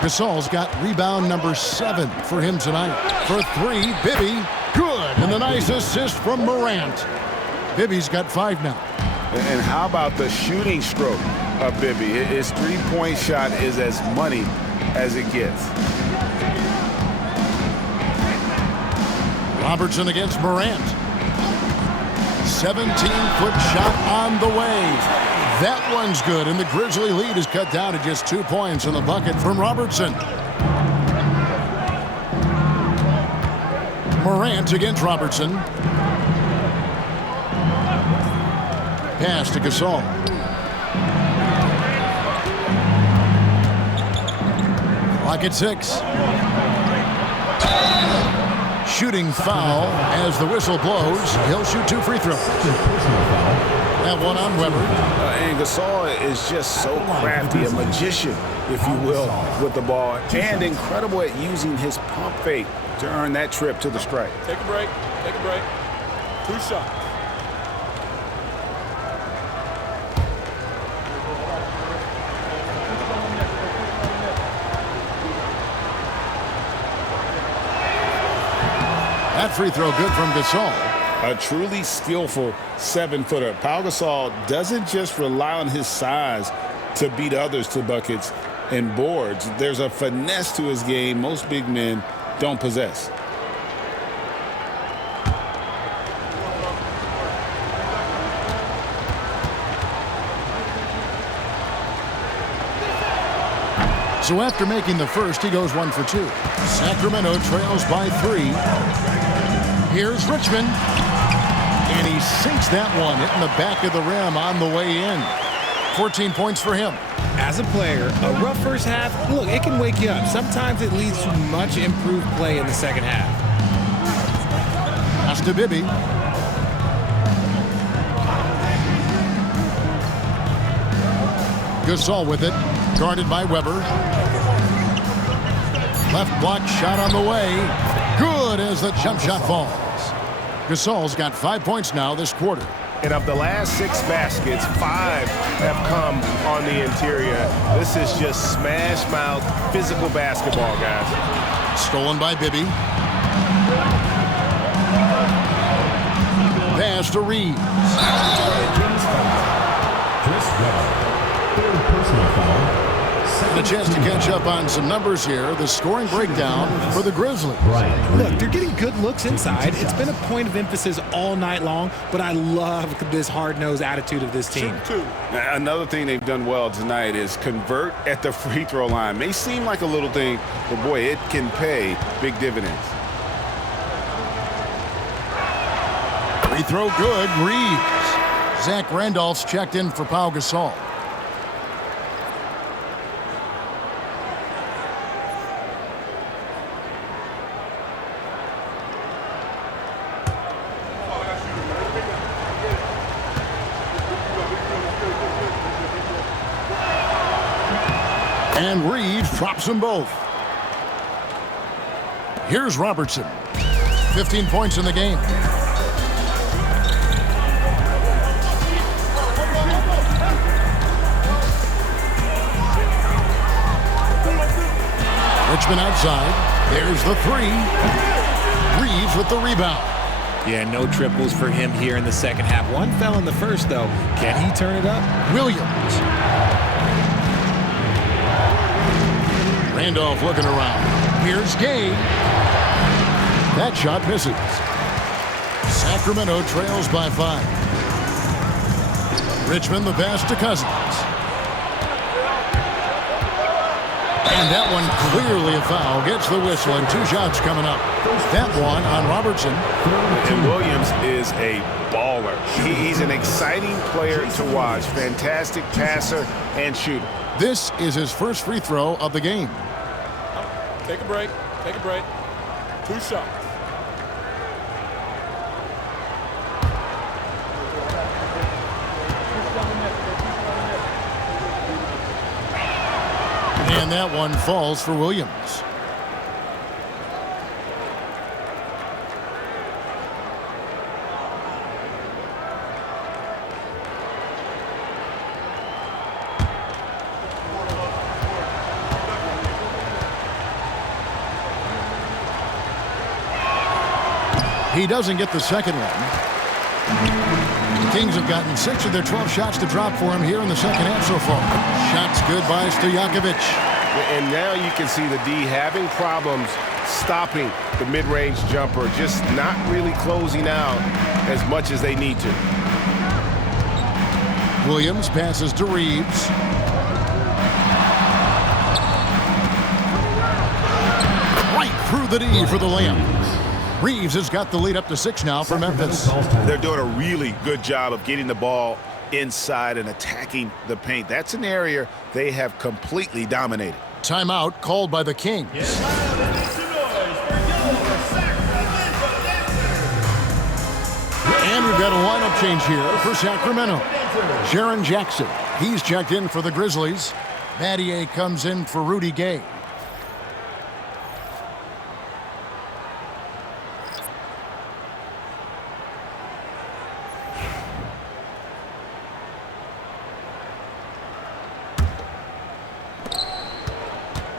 Gasol's got rebound number 7 for him tonight. For 3, Bibby, good. And the nice assist from Morant. Bibby's got 5 now. And how about the shooting stroke of Bibby? His 3-point shot is as money as it gets. Robertson against Morant. 17-foot shot on the way. That one's good, and the Grizzly lead is cut down to just 2 points in the bucket from Robertson. Morant against Robertson. Pass to Gasol. Clock at 6. Shooting foul as the whistle blows. He'll shoot 2 free throws. That one on Weber. And Gasol is just so crafty, a magician, if you will, with the ball, and incredible at using his pump fake to earn that trip to the stripe. Take a break. Take a break. 2 shots. That free throw good from Gasol. A truly skillful 7-footer. Pau Gasol doesn't just rely on his size to beat others to buckets and boards. There's a finesse to his game most big men don't possess. So after making the first, he goes 1 for 2. Sacramento trails by 3. Here's Richmond. And he sinks that one, hitting the back of the rim on the way in. 14 points for him. As a player, a rough first half, look, it can wake you up. Sometimes it leads to much improved play in the second half. Pass to Bibby. Gasol with it. Guarded by Weber. Left block shot on the way. Good as the jump shot falls. Gasol's got 5 points now this quarter. And of the last 6 baskets, 5 have come on the interior. This is just smash-mouth physical basketball, guys. Stolen by Bibby. Pass to Reeves. Third personal foul. And a chance to catch up on some numbers here. The scoring breakdown for the Grizzlies. Look, they're getting good looks inside. It's been a point of emphasis all night long, but I love this hard-nosed attitude of this team. Another thing they've done well tonight is convert at the free throw line. May seem like a little thing, but boy, it can pay big dividends. Free throw good. Reeves. Zach Randolph's checked in for Pau Gasol. And Reeves drops them both. Here's Robertson. 15 points in the game. Richmond outside. There's the 3. Reeves with the rebound. Yeah, no triples for him here in the second half. One fell in the first, though. Can he turn it up? Williams. Randolph looking around. Here's Gay. That shot misses. Sacramento trails by 5. Richmond the pass to Cousins. And that one clearly a foul. Gets the whistle and 2 shots coming up. That one on Robertson. And Williams is a baller. He's an exciting player to watch. Fantastic passer and shooter. This is his first free throw of the game. Take a break. Take a break. 2 shots. And that one falls for Williams. He doesn't get the second one. The Kings have gotten 6 of their 12 shots to drop for him here in the second half so far. Shots good by Stojakovic. And now you can see the D having problems stopping the mid-range jumper, just not really closing out as much as they need to. Williams passes to Reeves. Right through the D for the layup. Reeves has got the lead up to 6 now for Memphis. They're doing a really good job of getting the ball inside and attacking the paint. That's an area they have completely dominated. Timeout called by the Kings. And we've got a lineup change here for Sacramento. Jaren Jackson, he's checked in for the Grizzlies. Battier comes in for Rudy Gay.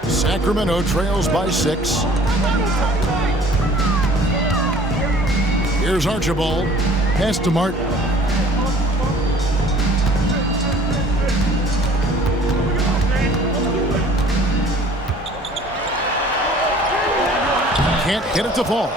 Sacramento trails by 6. Here's Archibald. Pass to Martin. Can't get it to fall.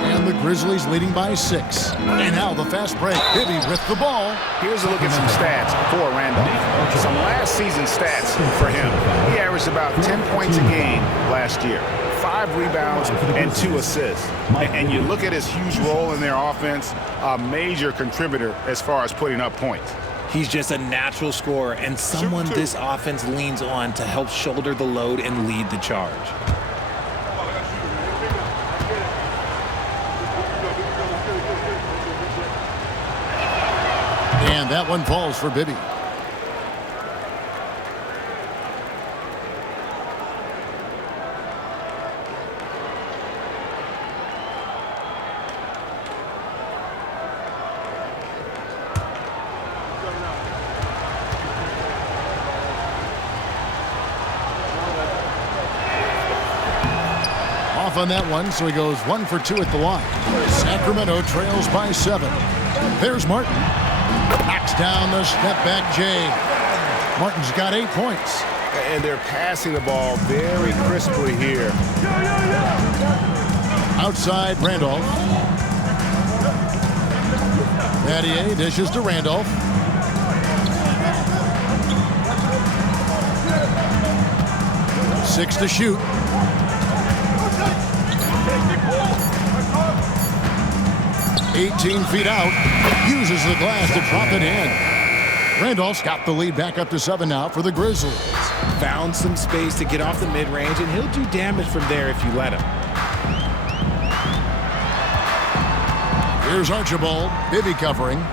And the Grizzlies leading by 6. And now the fast break. Bibby with the ball. Here's a look at some stats for Randolph. Some last season stats for him. He averaged about 10 points a game last year. 5 rebounds and 2 assists. And you look at his huge role in their offense, a major contributor as far as putting up points. He's just a natural scorer and someone this offense leans on to help shoulder the load and lead the charge. And that one falls for Bibby. Off on that one, so he goes 1 for 2 at the line. Sacramento trails by 7. There's Martin. Knocks down the step-back J. Martin's got 8 points. And they're passing the ball very crisply here. Outside, Randolph. Battier dishes to Randolph. Six to shoot. "18 feet out." Uses the glass to drop it in. Randolph's got the lead back up to 7 now for the Grizzlies. Found some space to get off the mid-range, and he'll do damage from there if you let him. Here's Archibald. Bibby covering.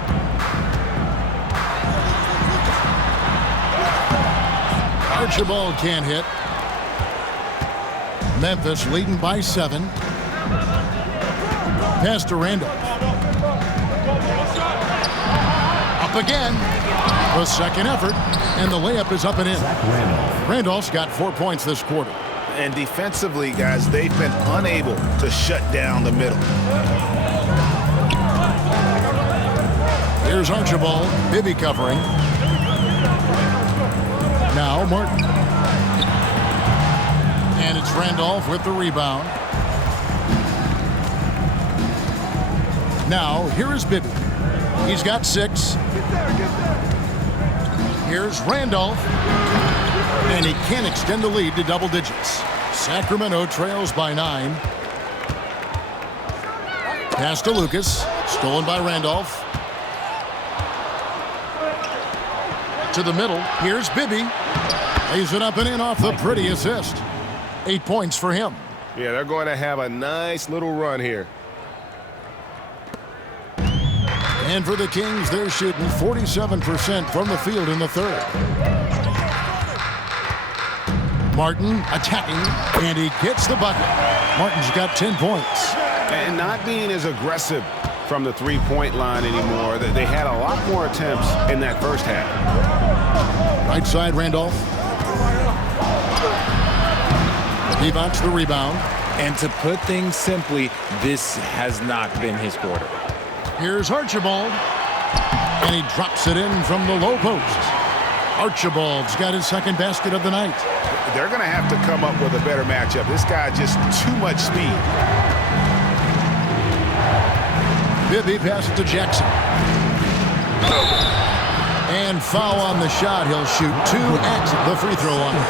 Archibald can't hit. Memphis leading by 7. Pass to Randolph. Up again. The second effort, and the layup is up and in. Randolph's got 4 points this quarter. And defensively, guys, they've been unable to shut down the middle. Here's Archibald. Bibby covering. Now Martin. And it's Randolph with the rebound. Now, here is Bibby. He's got 6. Here's Randolph. And he can't extend the lead to double digits. Sacramento trails by 9. Pass to Lucas. Stolen by Randolph. To the middle. Here's Bibby. Lays it up and in off the pretty assist. 8 points for him. Yeah, they're going to have a nice little run here. And for the Kings, they're shooting 47% from the field in the third. Martin attacking, and he gets the bucket. Martin's got 10 points. And not being as aggressive from the three-point line anymore. They had a lot more attempts in that first half. Right side, Randolph. Divac the rebound. And to put things simply, this has not been his quarter. Here's Archibald. And he drops it in from the low post. Archibald's got his second basket of the night. They're going to have to come up with a better matchup. This guy just too much speed. Bibby passes to Jackson. And foul on the shot. He'll shoot 2 at the free throw line.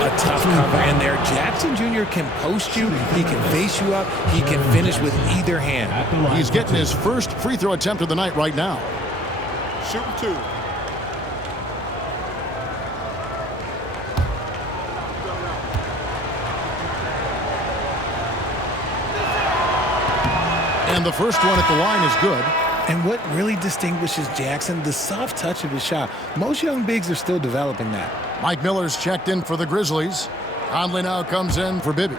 A tough cover in there. Jackson Jr. can post you. He can face you up. He can finish with either hand. He's getting his first free throw attempt of the night right now. Shooting 2. And the first one at the line is good. And what really distinguishes Jackson, the soft touch of his shot. Most young bigs are still developing that. Mike Miller's checked in for the Grizzlies. Conley now comes in for Bibby.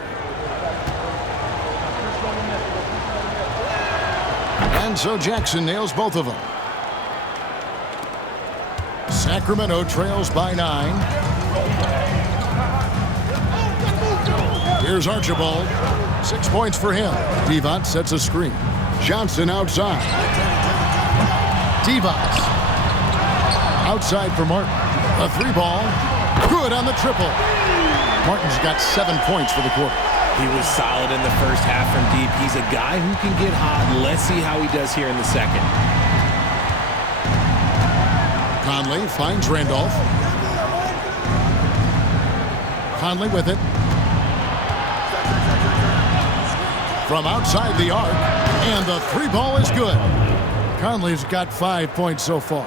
And so Jackson nails both of them. Sacramento trails by 9. Here's Archibald. 6 points for him. Devont sets a screen. Johnson outside. Devont. Outside for Martin. A 3-ball. Good on the triple. Martin's got 7 points for the quarter. He was solid in the first half from deep. He's a guy who can get hot. Let's see how he does here in the second. Conley finds Randolph. Conley with it. From outside the arc. And the 3-ball is good. Conley's got 5 points so far.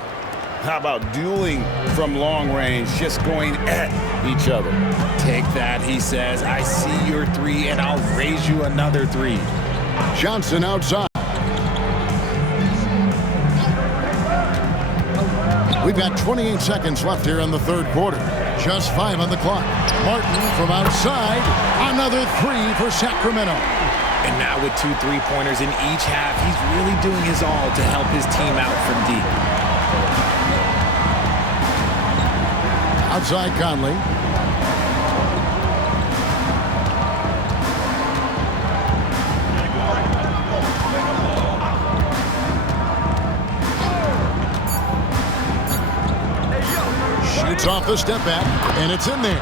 How about dueling from long range, just going at each other? Take that, he says. I see your 3, and I'll raise you another 3. Johnson outside. We've got 28 seconds left here in the third quarter. Just 5 on the clock. Martin from outside. Another 3 for Sacramento. And now with 2 3-pointers in each half, he's really doing his all to help his team out from deep. Outside Conley. Shoots off the step back, and it's in there.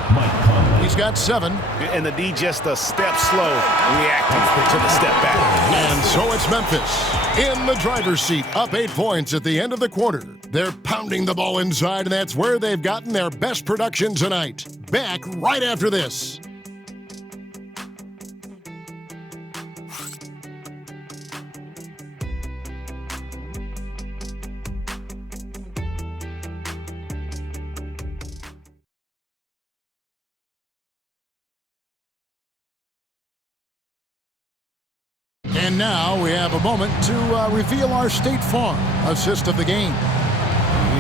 He's got 7. And the D just a step slow reacting to the step back. And so it's Memphis in the driver's seat, up 8 points at the end of the quarter. They're pounding the ball inside, and that's where they've gotten their best production tonight. Back right after this. And now we have a moment to reveal our State Farm assist of the game.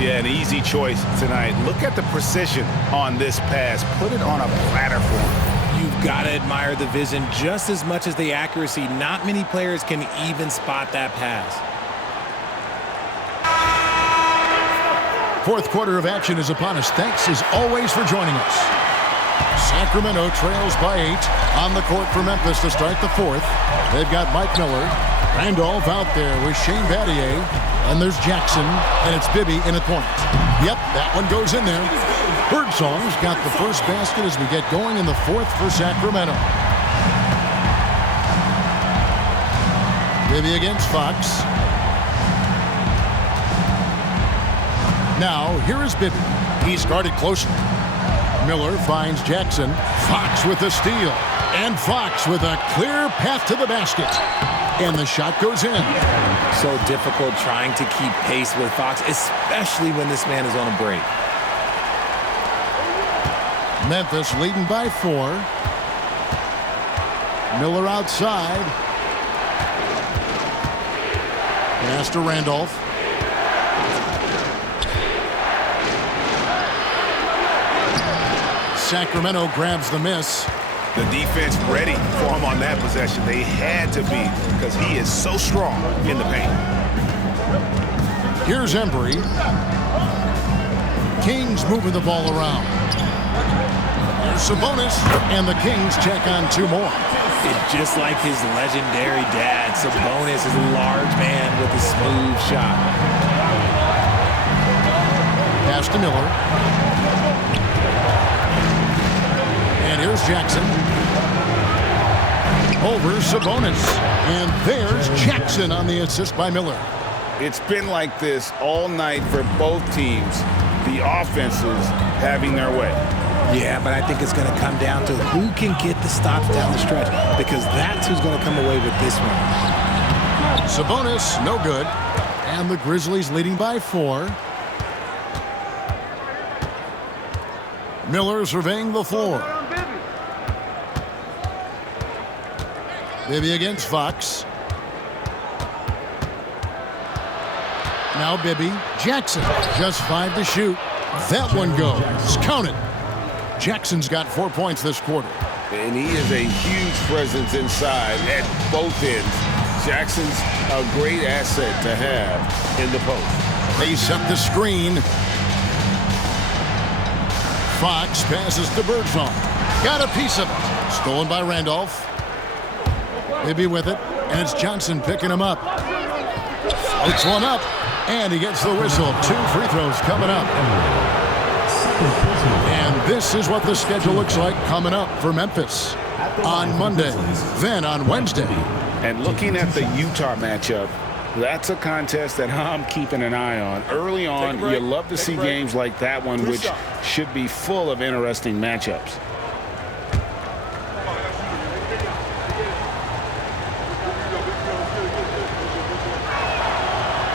Yeah, an easy choice tonight. Look at the precision on this pass. Put it on a platter for him. You've got to admire the vision just as much as the accuracy. Not many players can even spot that pass. Fourth quarter of action is upon us. Thanks as always for joining us. Sacramento trails by 8 on the court for Memphis to start the fourth. They've got Mike Miller. Randolph out there with Shane Battier. And there's Jackson, and it's Bibby in at point. Yep, that one goes in there. Birdsong's got the first basket as we get going in the fourth for Sacramento. Bibby against Fox. Now, here is Bibby. He's guarded closely. Miller finds Jackson. Fox with the steal. And Fox with a clear path to the basket. And the shot goes in. So difficult trying to keep pace with Fox, especially when this man is on a break. Memphis leading by 4. Miller outside. Pass to Randolph. Sacramento grabs the miss. The defense ready for him on that possession. They had to be because he is so strong in the paint. Here's Embry. Kings moving the ball around. There's Sabonis, and the Kings check on 2 more. It's just like his legendary dad. Sabonis is a large man with a smooth shot. Pass to Miller. And here's Jackson. Over Sabonis. And there's Jackson on the assist by Miller. It's been like this all night for both teams. The offenses having their way. Yeah, but I think it's going to come down to who can get the stops down the stretch, because that's who's going to come away with this one. Sabonis, no good. And the Grizzlies leading by 4. Miller surveying the floor. Bibby against Fox. Now Bibby. Jackson, just 5 to shoot. That one goes. Count it. Jackson's got 4 points this quarter. And he is a huge presence inside at both ends. Jackson's a great asset to have in the post. They set the screen. Fox passes to Birdsong. Got a piece of it. Stolen by Randolph. Bibby with it, and it's Johnson picking him up. It's one up, and he gets the whistle. 2 free throws coming up. And this is what the schedule looks like coming up for Memphis on Monday, then on Wednesday. And looking at the Utah matchup, that's a contest that I'm keeping an eye on. Early on, you love to see games like that one, which should be full of interesting matchups.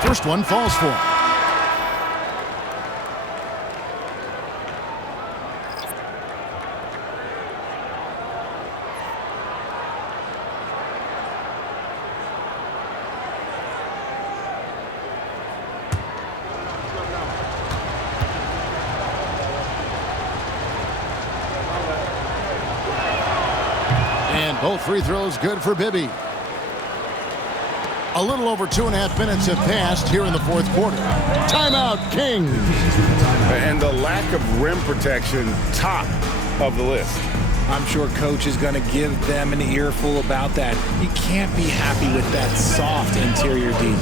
First one falls for him. And both free throws good for Bibby. A little over 2.5 minutes have passed here in the fourth quarter. Timeout, Kings. And the lack of rim protection, top of the list. I'm sure coach is going to give them an earful about that. You can't be happy with that soft interior D.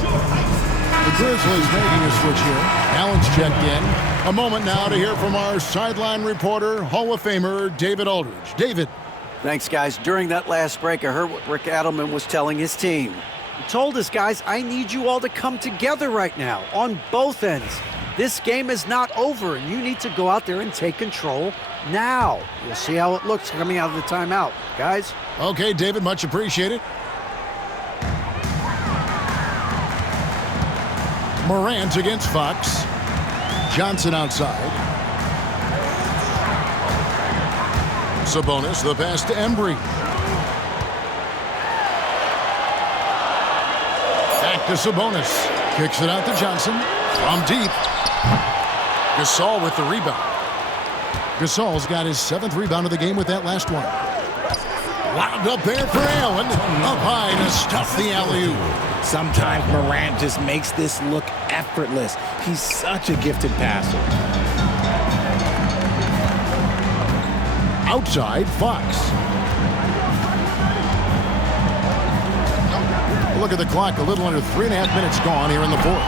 The Grizzlies making a switch here. Allen's checked in. A moment now to hear from our sideline reporter, Hall of Famer David Aldridge. David. Thanks, guys. During that last break, I heard what Rick Adelman was telling his team. He told us, guys, I need you all to come together right now on both ends. This game is not over, and you need to go out there and take control now. You'll see how it looks coming out of the timeout, guys. Okay, David, much appreciated. Morant against Fox. Johnson outside. Sabonis, the pass to Embry. Back to Sabonis. Kicks it out to Johnson. From deep. Gasol with the rebound. Gasol's got his 7th rebound of the game with that last one. Wound up there for Allen. Up high to stuff the alley-oop. Sometimes Morant just makes this look effortless. He's such a gifted passer. Outside, Fox. Look at the clock, a little under 3.5 minutes gone here in the fourth.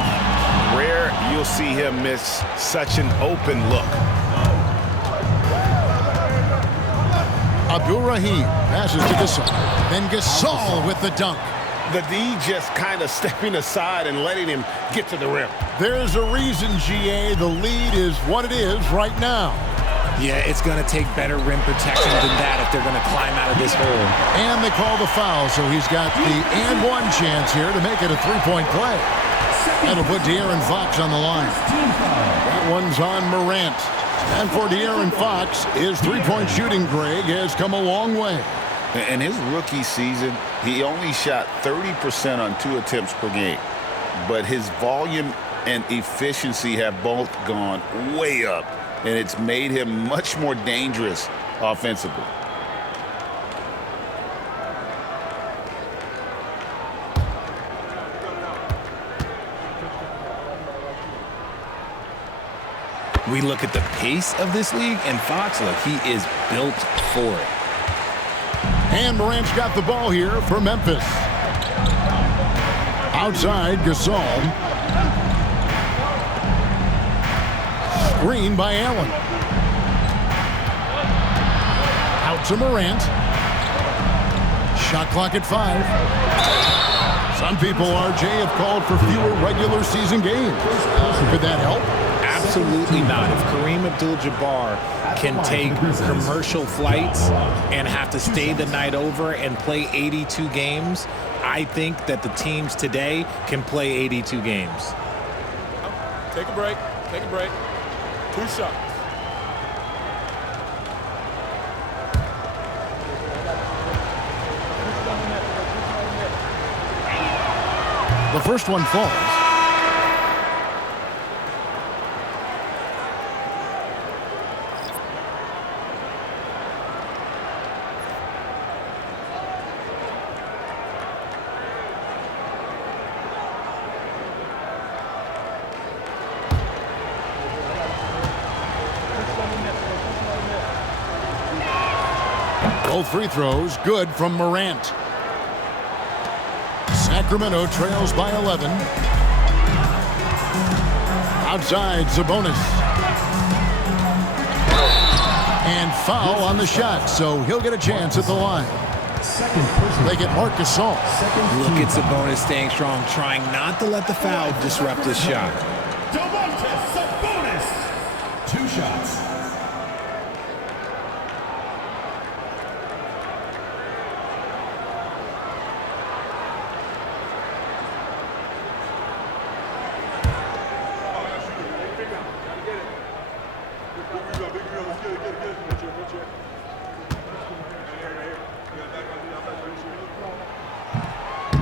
Rare you'll see him miss such an open look. Abdul-Rahim passes to Gasol. Then Gasol with the dunk. The D just kind of stepping aside and letting him get to the rim. There's a reason, GA, the lead is what it is right now. Yeah, it's going to take better rim protection than that if they're going to climb out of this hole. And they call the foul, so he's got the and one chance here to make it a three-point play. That'll put De'Aaron Fox on the line. That one's on Morant. And for De'Aaron Fox, his three-point shooting, Greg, has come a long way. In his rookie season, he only shot 30% on 2 attempts per game. But his volume and efficiency have both gone way up, and it's made him much more dangerous offensively. We look at the pace of this league, and Fox, look, he is built for it. And Morant's got the ball here for Memphis. Outside, Gasol. Screen by Allen. Out to Morant. Shot clock at 5. Some people, RJ, have called for fewer regular season games. Could that help? Absolutely not. If Kareem Abdul-Jabbar can take commercial flights and have to stay the night over and play 82 games, I think that the teams today can play 82 games. Take a break. Take a break. 2 shots. The first one falls. Both free throws good from Morant. Sacramento trails by 11. Outside, Sabonis. And foul on the shot, so he'll get a chance at the line. They get Marcus Gasol. Look at Sabonis staying strong, trying not to let the foul disrupt his shot. Sabonis. 2 shots.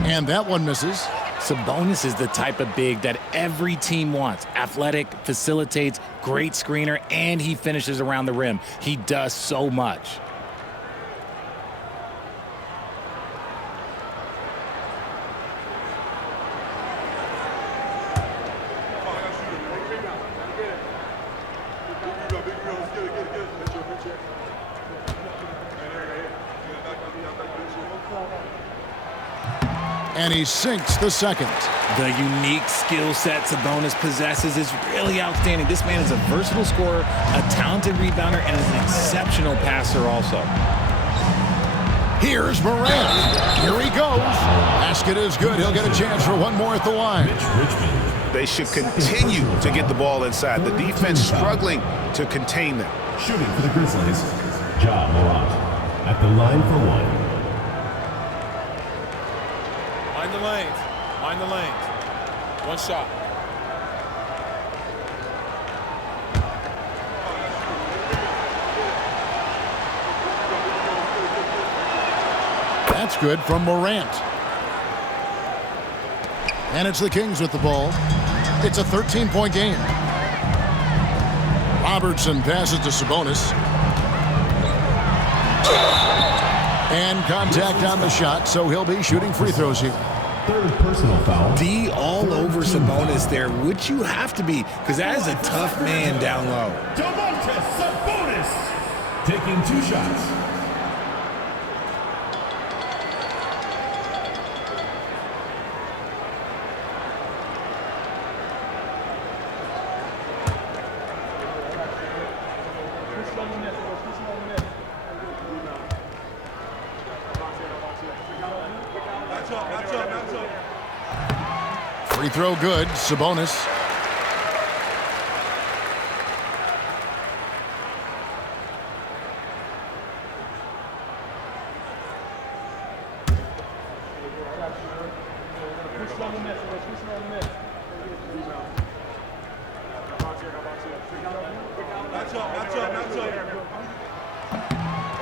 And that one misses. Sabonis is the type of big that every team wants. Athletic, facilitates, great screener, and he finishes around the rim. He does so much. And he sinks the second. The unique skill set Sabonis possesses is really outstanding. This man is a versatile scorer, a talented rebounder, and an exceptional passer also. Here's Morant. Here he goes. Basket is good. He'll get a chance for one more at the line. They should continue to get the ball inside. The defense struggling to contain them. Shooting for the Grizzlies, Ja Morant at the line for 1. Mind the lanes. Mind the lanes. 1 shot. That's good from Morant. And it's the Kings with the ball. It's a 13-point game. Robertson passes to Sabonis. And contact on the shot, so he'll be shooting free throws here. 3rd personal foul. D all over Sabonis there, which you have to be, because that is a tough man down low. Sabonis taking 2 shots. Free throw good, Sabonis.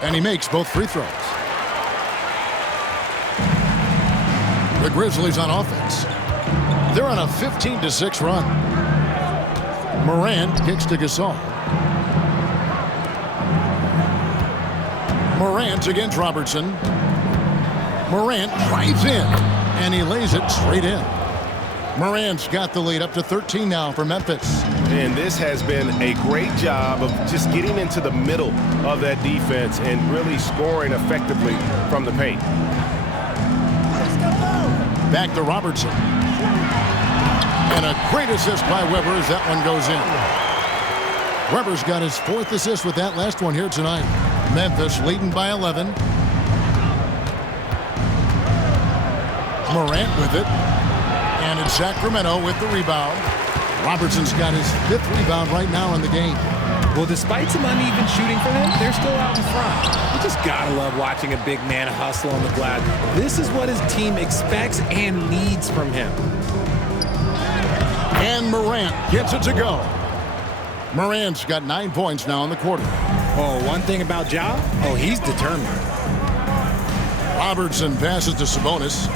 And he makes both free throws. The Grizzlies on offense. They're on a 15-6 run. Morant kicks to Gasol. Morant against Robertson. Morant drives in, and he lays it straight in. Morant's got the lead up to 13 now for Memphis. And this has been a great job of just getting into the middle of that defense and really scoring effectively from the paint. Back to Robertson. And a great assist by Weber as that one goes in. Weber's got his 4th assist with that last one here tonight. Memphis leading by 11. Morant with it. And it's Sacramento with the rebound. Robertson's got his 5th rebound right now in the game. Well, despite some uneven shooting for them, they're still out in front. You just gotta love watching a big man hustle on the glass. This is what his team expects and needs from him. And Morant gets it to go. Morant's got 9 points now in the quarter. Oh, one thing about Ja, he's determined. Robertson passes to Sabonis.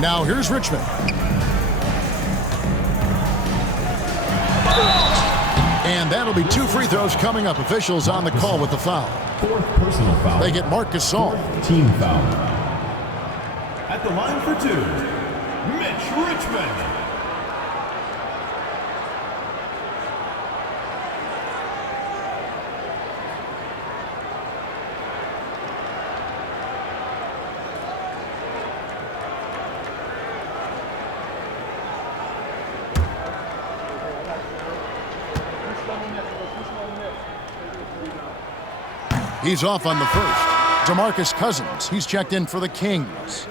Now here's Richmond. And that'll be 2 free throws coming up. Officials on the call with the foul. 4th personal foul. They get Marcus Gasol. 4th team foul. At the line for 2, Mitch Richmond. He's off on the first. DeMarcus Cousins, he's checked in for the Kings.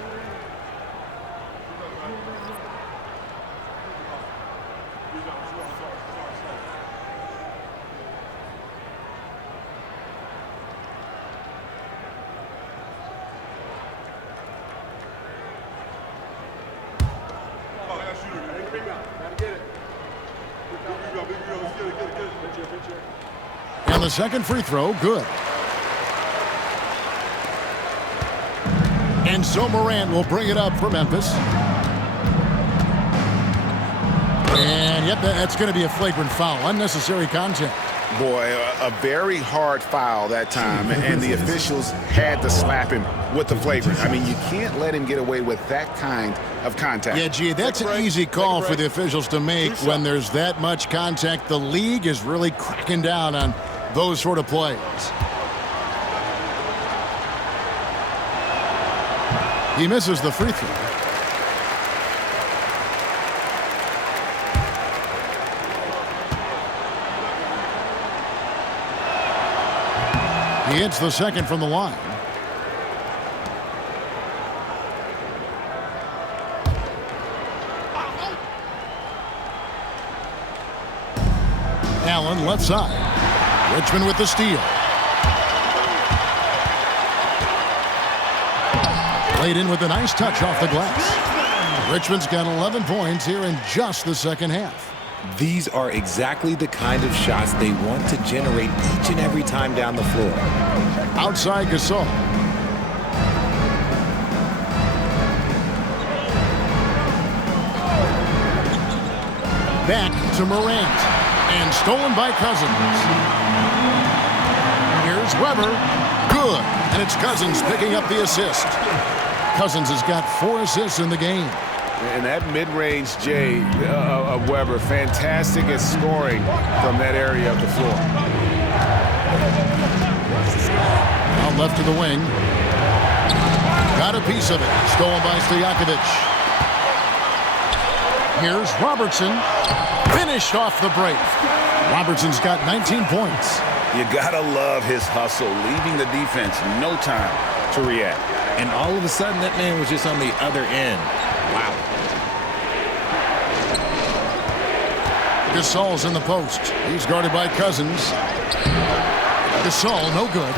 And the second free throw, good. And so Morant will bring it up for Memphis. And yep, that's going to be a flagrant foul. Unnecessary contact. Boy, a very hard foul that time, and the officials had to slap him with the flagrant. I mean, you can't let him get away with that kind of contact. Yeah, gee, that's an easy call for the officials to make when there's that much contact. The league is really cracking down on those sort of plays. He misses the free throw. He hits the second from the line. Allen left side. Richmond with the steal. Laid in with a nice touch off the glass. Richmond's got 11 points here in just the second half. These are exactly the kind of shots they want to generate each and every time down the floor. Outside Gasol. Back to Morant. And stolen by Cousins. Here's Weber. Good. And it's Cousins picking up the assist. Cousins has got 4 assists in the game. And that mid-range J of Weber, fantastic at scoring from that area of the floor. Out left to the wing. Got a piece of it. Stolen by Stojakovic. Here's Robertson. Finished off the break. Robertson's got 19 points. You gotta love his hustle, leaving the defense no time to react. And all of a sudden, that man was just on the other end. Wow. Gasol's in the post. He's guarded by Cousins. Gasol, no good.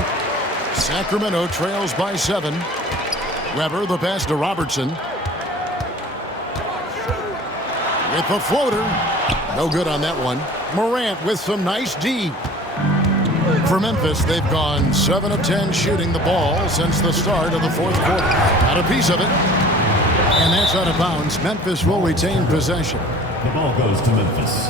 Sacramento trails by 7. Weber, the pass to Robertson. With the floater. No good on that one. Morant with some nice D. For Memphis, they've gone 7 of 10 shooting the ball since the start of the fourth quarter. Got a piece of it. And that's out of bounds. Memphis will retain possession. The ball goes to Memphis.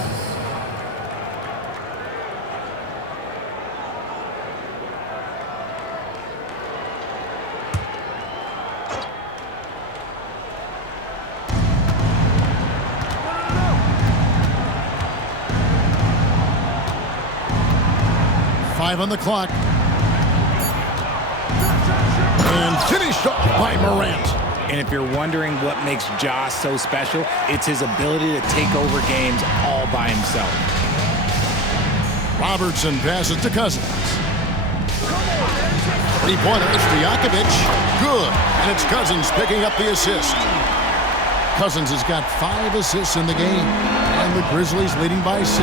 On the clock. And finished off by Morant. And if you're wondering what makes Ja so special, it's his ability to take over games all by himself. Robertson passes to Cousins. Three-pointer, it's Stojakovic. Good. And it's Cousins picking up the assist. Cousins has got 5 assists in the game. And the Grizzlies leading by 6.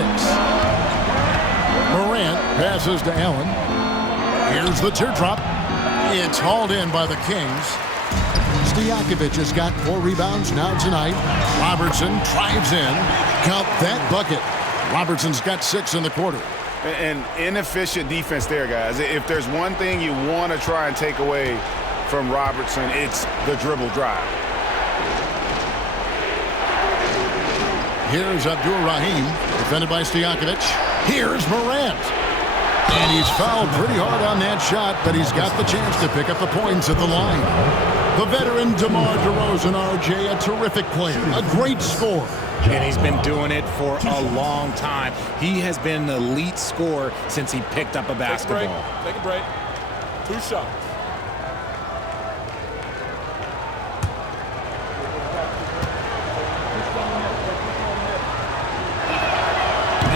Morant passes to Allen. Here's the teardrop. It's hauled in by the Kings. Stojakovic has got 4 rebounds now tonight. Robertson drives in. Count that bucket. Robertson's got 6 in the quarter. And inefficient defense there, guys. If there's one thing you want to try and take away from Robertson, it's the dribble drive. Here's Abdur-Rahim, defended by Stojakovic. Here's Morant. And he's fouled pretty hard on that shot, but he's got the chance to pick up the points at the line. The veteran DeMar DeRozan, RJ, a terrific player, a great scorer. And he's been doing it for a long time. He has been an elite scorer since he picked up a basketball. Take a break. 2 shots.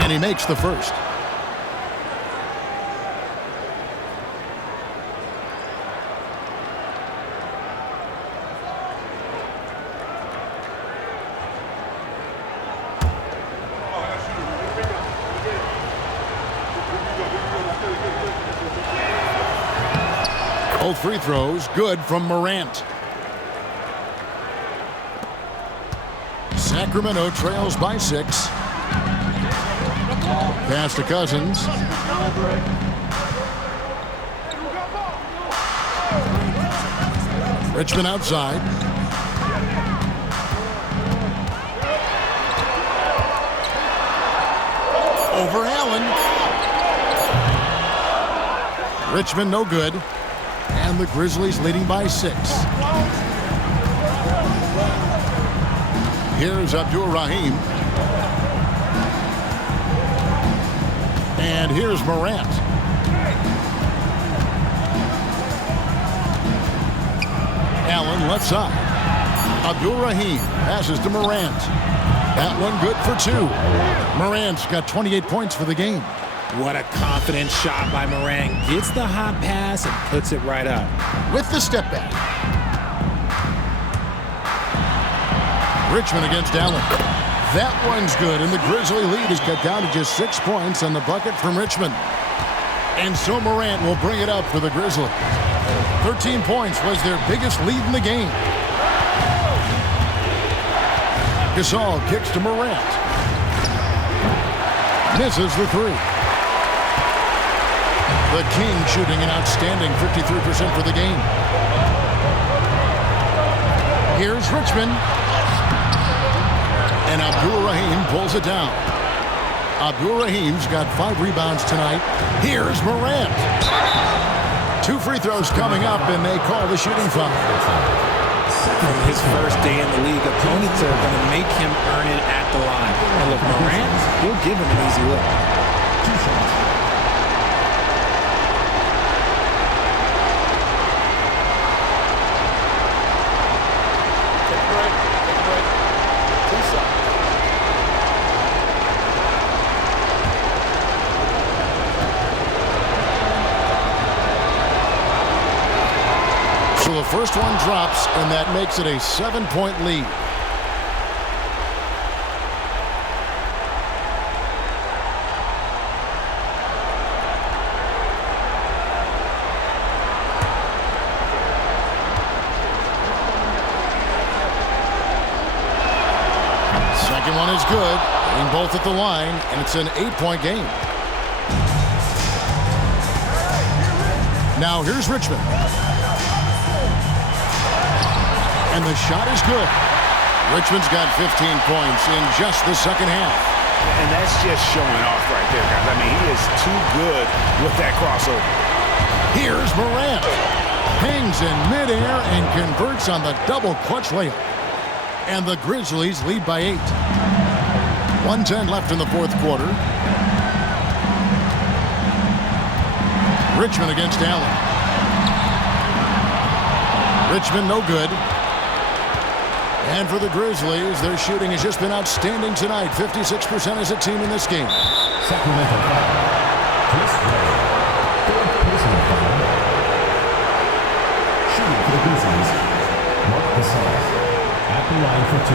And he makes the first. Both free throws good from Morant. Sacramento trails by 6. Pass to Cousins. Richmond outside. Over Allen. Richmond no good. And the Grizzlies leading by 6. Here's Abdul-Rahim. And here's Morant. Allen left side. Abdul-Rahim passes to Morant. That one good for 2. Morant's got 28 points for the game. What a confident shot by Morant. Gets the hot pass and puts it right up. With the step back. Richmond against Allen. That one's good, and the Grizzly lead is cut down to just 6 points on the bucket from Richmond. And so Morant will bring it up for the Grizzlies. 13 points was their biggest lead in the game. Gasol kicks to Morant. Misses the 3. The Kings shooting an outstanding 53% for the game. Here's Richmond. And Abdul-Rahim pulls it down. Abdul-Rahim's got 5 rebounds tonight. Here's Morant. 2 free throws coming up, and they call the shooting foul. From his first day in the league, opponents are going to make him earn it at the line. And look, Morant, he'll give him an easy look. 2 shots. Take a break. Take a break. 2 shots. So the first one drops, and that makes it a 7-point lead. Second one is good. Getting both at the line, and it's an 8-point game. Now here's Richmond. And the shot is good. Richmond's got 15 points in just the second half. And that's just showing off right there, guys. I mean, he is too good with that crossover. Here's Morant. Hangs in midair and converts on the double clutch layup. And the Grizzlies lead by 8. 1:10 left in the fourth quarter. Richmond against Allen. Richmond no good. And for the Grizzlies, their shooting has just been outstanding tonight. 56% as a team in this game. Sacramento foul. Chris Ray. Third personal foul. Shooting for the Grizzlies. Mark Gasol. At the line for 2.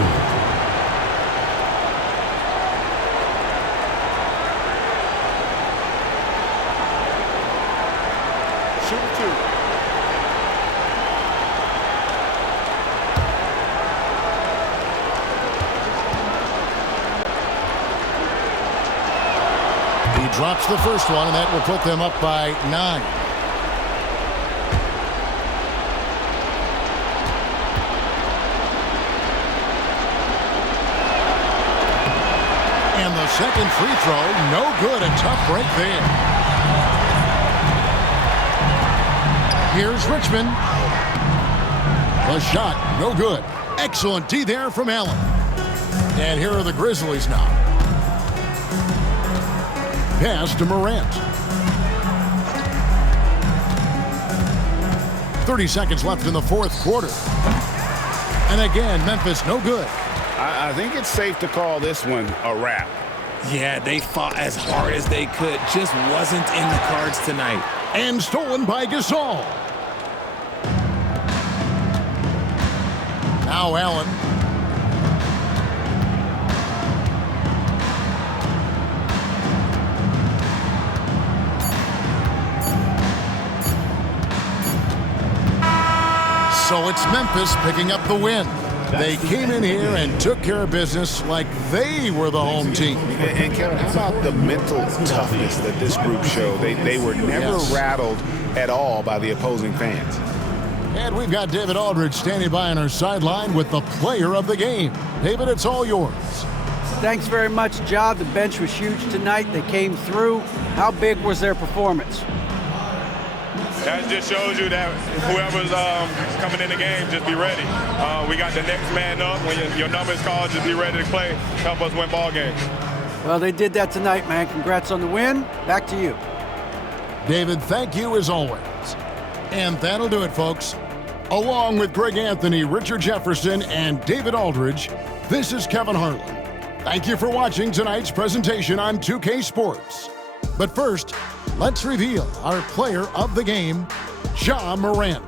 Shoot 2. He drops the first one, and that will put them up by 9. And the second free throw, no good. A tough break there. Here's Richmond. The shot, no good. Excellent D there from Allen. And here are the Grizzlies now. Pass to Morant. 30 seconds left in the fourth quarter. And again, Memphis no good. I think it's safe to call this one a wrap. Yeah, they fought as hard as they could. Just wasn't in the cards tonight. And stolen by Gasol. Now Allen. So it's Memphis picking up the win. They came in here and took care of business like they were the home team. And Kevin, how about the mental toughness that this group showed? They were never rattled at all by the opposing fans. And we've got David Aldridge standing by on our sideline with the player of the game. David, it's all yours. Thanks very much, Ja. The bench was huge tonight. They came through. How big was their performance? That just shows you that whoever's coming in the game, just be ready. We got the next man up. When your number is called, just be ready to play. Help us win ball games. Well, they did that tonight, man. Congrats on the win. Back to you. David, thank you as always. And that'll do it, folks. Along with Greg Anthony, Richard Jefferson, and David Aldridge, this is Kevin Harlan. Thank you for watching tonight's presentation on 2K Sports. But first, let's reveal our player of the game, Ja Morant.